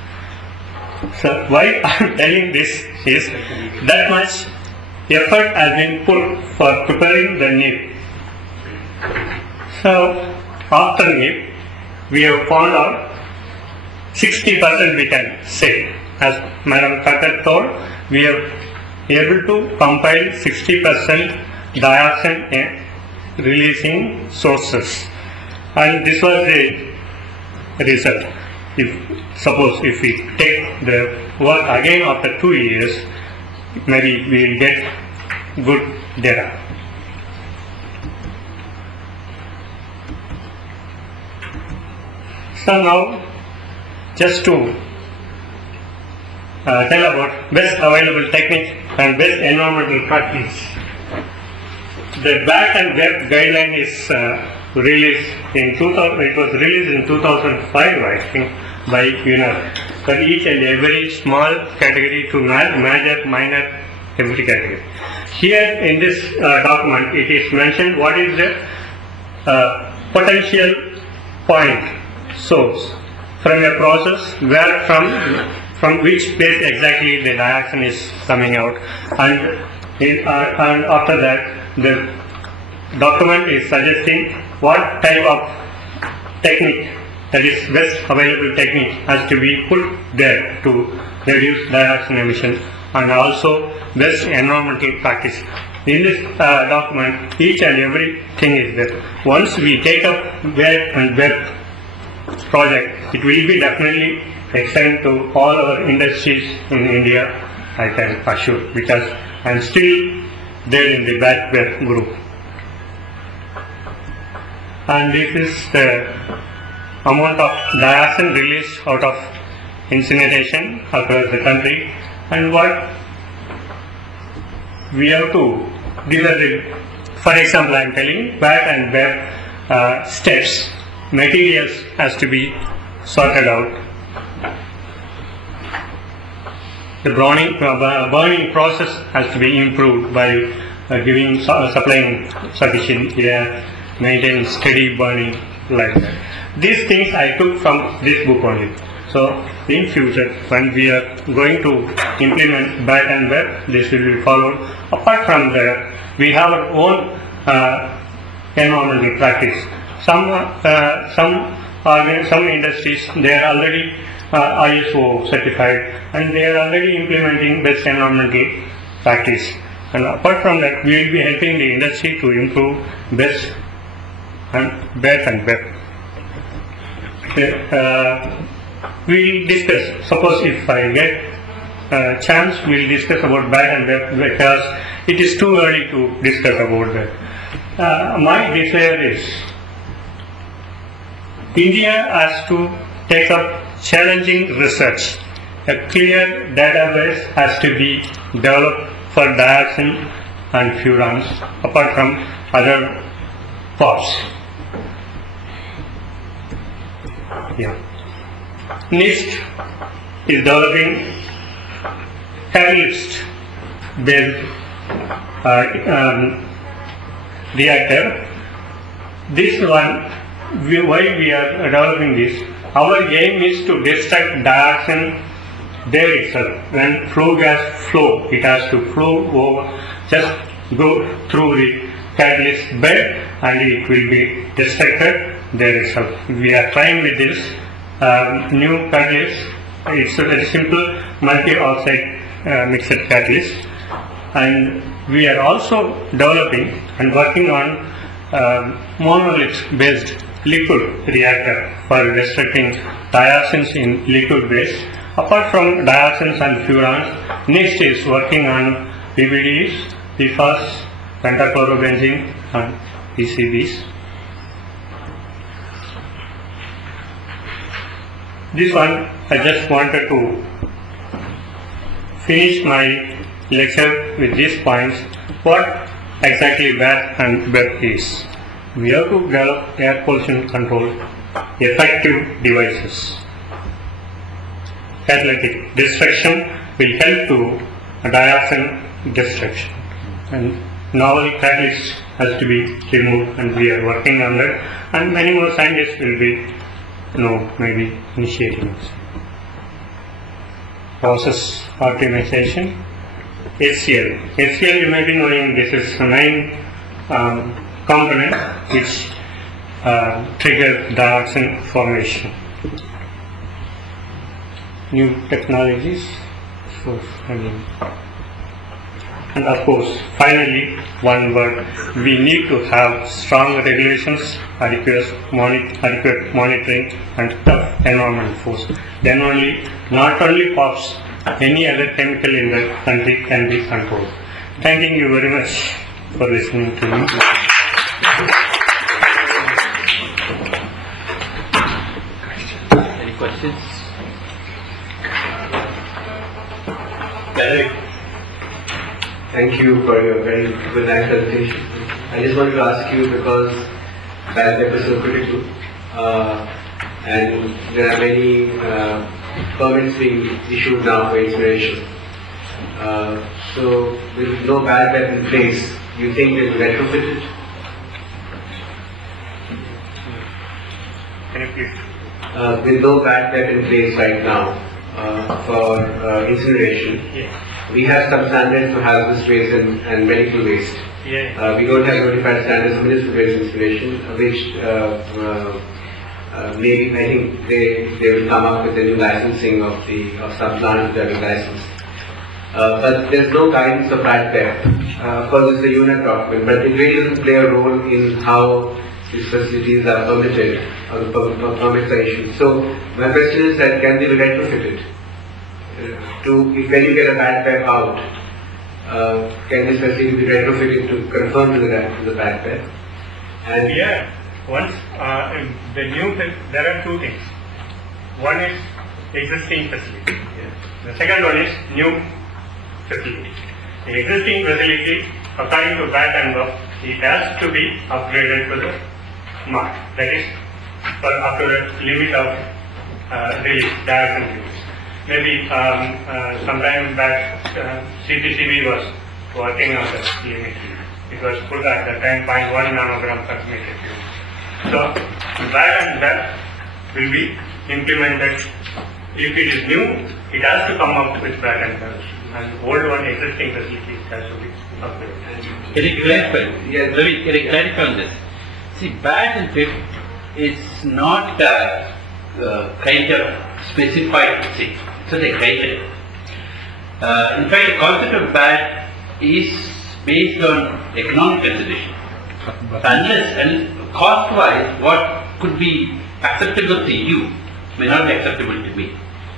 So why I am telling this is that much effort has been put for preparing the NIP. So after NIP, we have found out 60% we can say. As Madam Thakur told, we are able to compile 60% dioxin releasing sources. And this was the result. Suppose if we take the work again after 2 years, maybe we will get good data. So now, just to tell about best available technique and best environmental practice. The BAT and WEB guideline is released in 2000. It was released in 2005, I think, by UNAP for each and every small category to major, minor, every category. Here in this document, it is mentioned what is the potential point source from a process where from which place exactly the dioxin is coming out, and after that the document is suggesting what type of technique, that is best available technique, has to be put there to reduce dioxin emission, and also best environmental practice. In this document, each and everything is there. Once we take up web project, it will be definitely extended to all our industries in India, I can assure, because I am still there in the bad web group. And this is the amount of dioxin released out of incineration across the country, and what we have to, these are the, for example I am telling bad and web steps, materials has to be sorted out. The burning process has to be improved by supplying sufficient air, maintaining steady burning, like that. These things I took from this book only. So in future, when we are going to implement bad and web, this will be followed. Apart from that, we have our own environmental practice. Some industries, they are already ISO certified, and they are already implementing best environmental practice. And apart from that, we will be helping the industry to improve best and web. We will discuss, suppose if I get a chance, we will discuss about bad and web, because it is too early to discuss about that. My desire is, India has to take up challenging research. A clear database has to be developed for dioxin and furans, apart from other POPs. Yeah. Next is developing catalyst based reactor. This one, why we are developing this, our aim is to destruct dioxin there itself. When flue gas flow, it has to flow over, just go through the catalyst bed, and it will be destructed there itself. We are trying with this new catalyst. It's a very simple multi-oxide mixed catalyst, and we are also developing and working on monolith based liquid reactor for destructing dioxins in liquid base. Apart from dioxins and furans, next is working on PBDs, PFAS, pentachlorobenzene and PCBs. This one, I just wanted to finish my lecture with these points. What exactly bad and web is? We have to develop air pollution control effective devices. Catalytic destruction will help to dioxin destruction, and novel catalyst has to be removed, and we are working on that, and many more scientists will be maybe initiating this. Process optimization. HCl. HCl, you may be knowing, this is the main component which triggers dioxin formation. New technologies, and of course, finally, one word, we need to have strong regulations, adequate monitoring, and tough environment force. Then only, not only POPs, any other chemical in the country can be controlled. Thanking you very much for listening to me. Any questions? Thank you for your very good nice presentation. I just wanted to ask you, because bad web is so critical, and there are many permits being issued now for incineration. So with no bad web in place, do you think they will retrofit it? Can you please? With no bad web in place right now for incineration, we have some standards for hazardous waste and medical waste. We don't have notified standards for municipal waste incineration, which maybe I think they will come up with a new licensing of some plants that are licensed. But there's no guidance of bad web. Of course, it's a unit document, but it really doesn't play a role in how these facilities are permitted or the permits are issued. So my question is that can they be retrofitted? When you get a bad web out, can this facility be retrofitted to conform to the backpack? And yeah, once the new, there are two things. One is existing facility. The second one is new facility. The existing facility, according to BAT and BUF, it has to be upgraded to the mark. That is, for up to the limit of release, direct release. Maybe sometime back, CPCB was working on the limit. It was put at the 10.1 nanogram per meter cube. So, BAT and BUF will be implemented. If it is new, it has to come up with BAT and BUF. And old one, existing facility, has to be upgraded. Can you clarify? Yes. Ravi, can you clarify on this? See, BAT and BUF is not a kind of specified thing. So they criteria. In fact, the concept of BAT is based on economic consideration. Unless, and cost-wise, what could be acceptable to you may not be acceptable to me.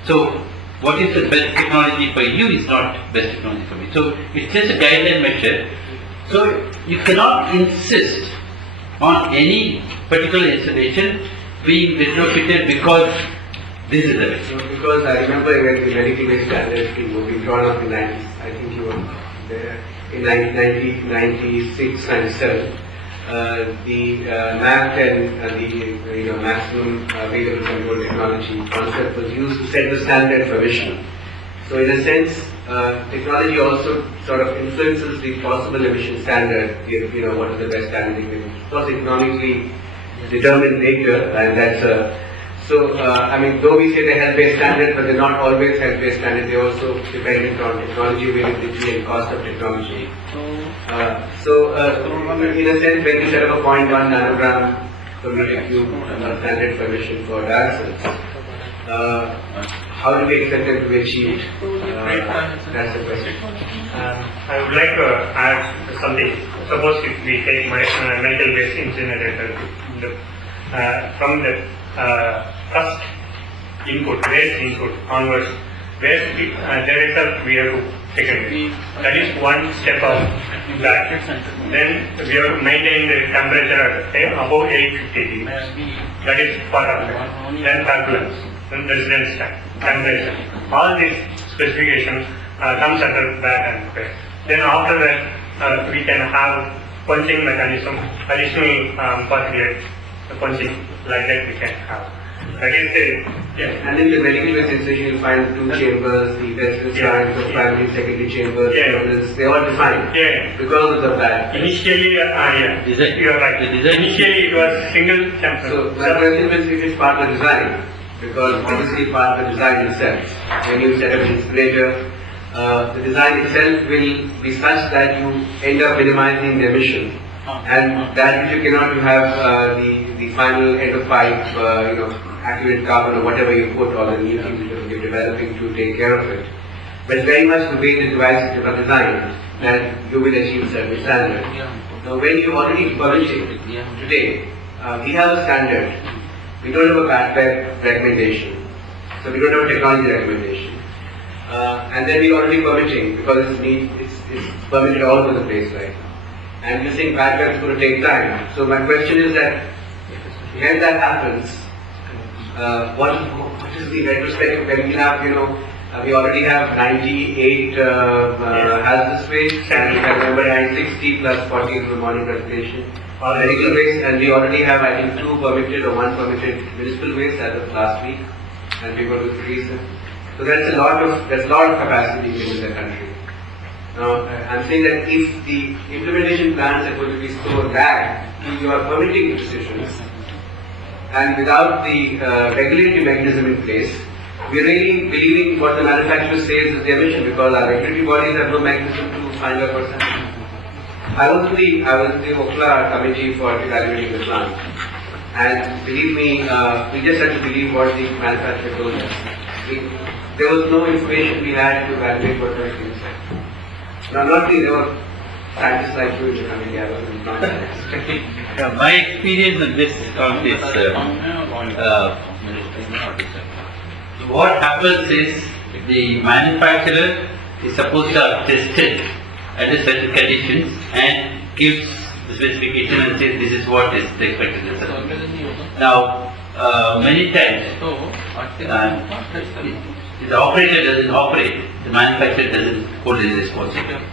So, what is the best technology for you is not best technology for me. So, it's just a guideline measure. So, you cannot insist on any particular installation being retrofitted because this is the best. So, because I remember when the medical waste standards were being drawn up in the 90s, I think you were there, in 1996, 97, the MAP and the maximum available control technology concept was used to set the standard for emission. So in a sense, technology also sort of influences the possible emission standard, what is the best standard emission. Of course, economically determined later, and that's so, I mean, though we say they're health-based standard, but they're not always health-based standard, they're also dependent on technology availability and cost of technology. In a sense, when you set up a 0.1 nanogram per meter cube standard for emission for dialysis, how do we expect them to be achieved? That's the question. I would like to add something. Suppose if we take my medical waste incinerator from the first input, waste input onwards, waste there itself we have to take away. That is one step of that. Then we have to maintain the temperature at above 850 degrees. That is part of it. Then turbulence, then residence time, temperature. All these specifications comes under that and BAT. Then after that we can have punching mechanism, additional particulate punching like that we can have. That is the, yeah. And in the medical waste installation you find two chambers, the vessels, the primary, secondary chambers, they all defined because of the BAT. Initially, you are right. Initially it was single chamber. So my question is if it's part of the design, because obviously part of the design itself. When you set up an incinerator, the design itself will be such that you end up minimizing the emission. And that which you cannot, you have the final end of pipe, activated carbon or whatever you put, or the new things that you're developing to take care of it. But it's very much the way the devices are designed that you will achieve certain standard. Now when you already publishing today, we have a standard. We don't have a backpack recommendation. So we don't have a technology recommendation. And then we're already permitting because it's permitted all over the place right now. And you think backpack is going to take time. So my question is that when that happens, what is the retrospective? When we have, we already have 98 hazardous waste, and we have number 960 plus 40 in the morning presentation. Medical waste, and we already have, I think, 2 permitted or 1 permitted municipal waste as of last week, and we're going to increase it. So that's a lot of capacity in the country. Now, I'm saying that if the implementation plans are going to be so lagged, you are permitting decisions, and without the regulatory mechanism in place, we're really believing what the manufacturer says is their mission, because our regulatory bodies have no mechanism to find out what's happening. I was in the Okla committee for evaluating the plant, and believe me, we just had to believe what the manufacturer told us. There was no information we had to evaluate what was being said. Now, not there were scientists like you in the committee, I was not scientist. My experience in this what happens is the manufacturer is supposed to have tested under certain conditions and gives the specification and says this is what is the expected result. Now, many times, the operator doesn't operate, the manufacturer doesn't hold any responsibility.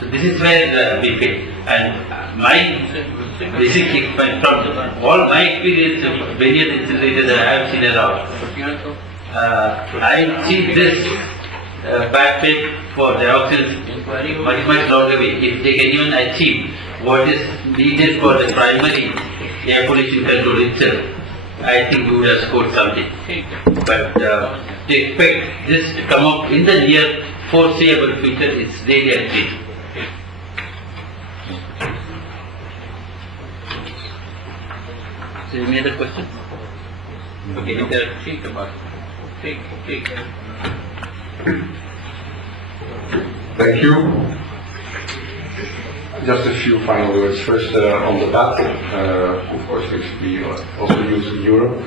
So this is where we fail. And my basic, from all my experience of various incinerators that I have seen around, I see this backfit for dioxins much longer way. If they can even achieve what is needed for the primary air pollution control itself, I think we would have scored something. But to expect this to come up in the near foreseeable future is really a dream. So any other questions? Okay, if there are think about it. Take. Thank you. Just a few final words. First, on the BAT, of course, which we also use in Europe.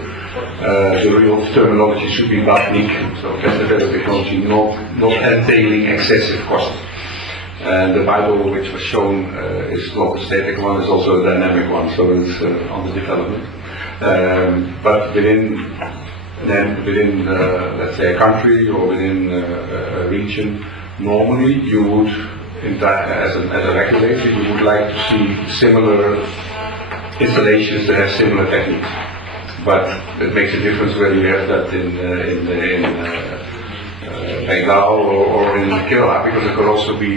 The real terminology should be BAT-NIC, so best available technology, not entailing excessive costs. And the Bible which was shown is not a static one, it's also a dynamic one, so it's on the development. But within let's say a country or within a region, normally you would, as a regulator, you would like to see similar installations that have similar techniques. But it makes a difference whether you have that in Bengal or in Kerala, because it could also be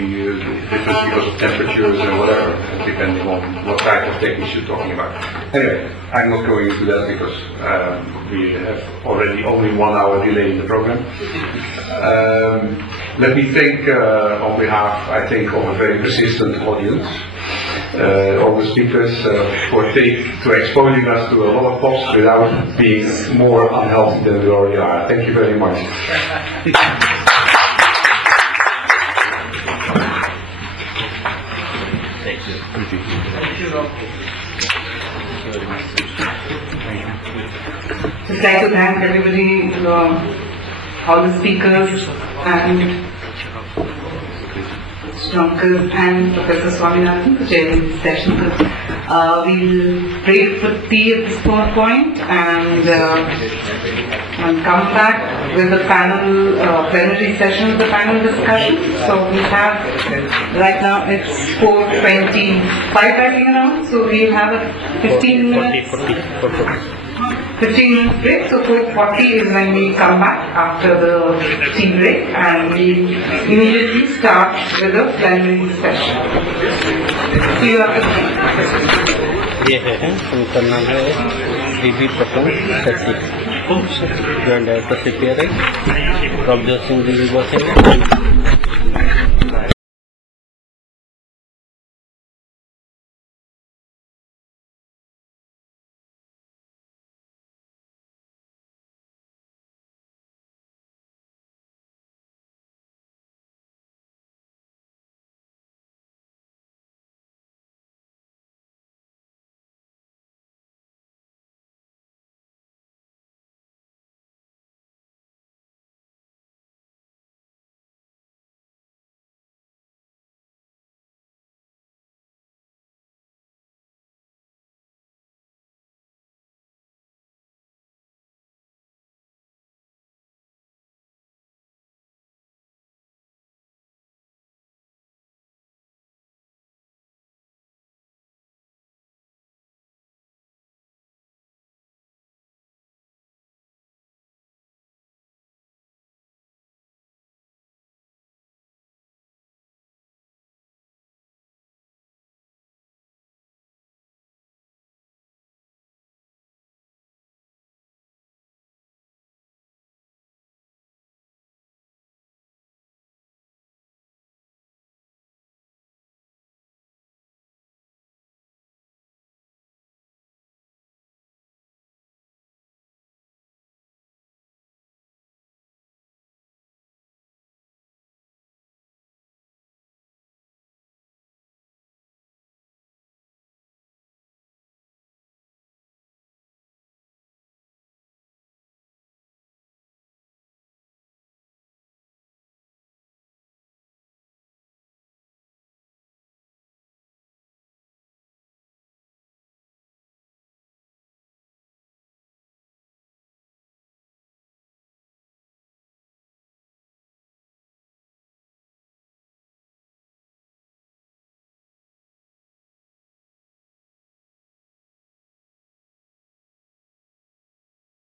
different because of temperatures and whatever, depending on what type of techniques you're talking about. Anyway, I'm not going into that because we have already only 1 hour delay in the program. Let me thank, on behalf, I think, of a very persistent audience, all the speakers for exposing us to a lot of pops without being more unhealthy than we already are. Thank you very much. Just like to thank everybody, all the speakers and Shankar and Professor Swaminathan for chairing this session. We'll break for tea at this point and come back with the panel plenary session, the panel discussion. So we have, right now it's 4:25 I think around, so we'll have a 15 minutes. 15 minutes break, so 4:40 is when we come back after the tea break, and we immediately start with the plenary session. See you after the ये है उनका नाम है बीबी प्रथम सचिव जो director से है प्रभजोत सिंह जी भी बसे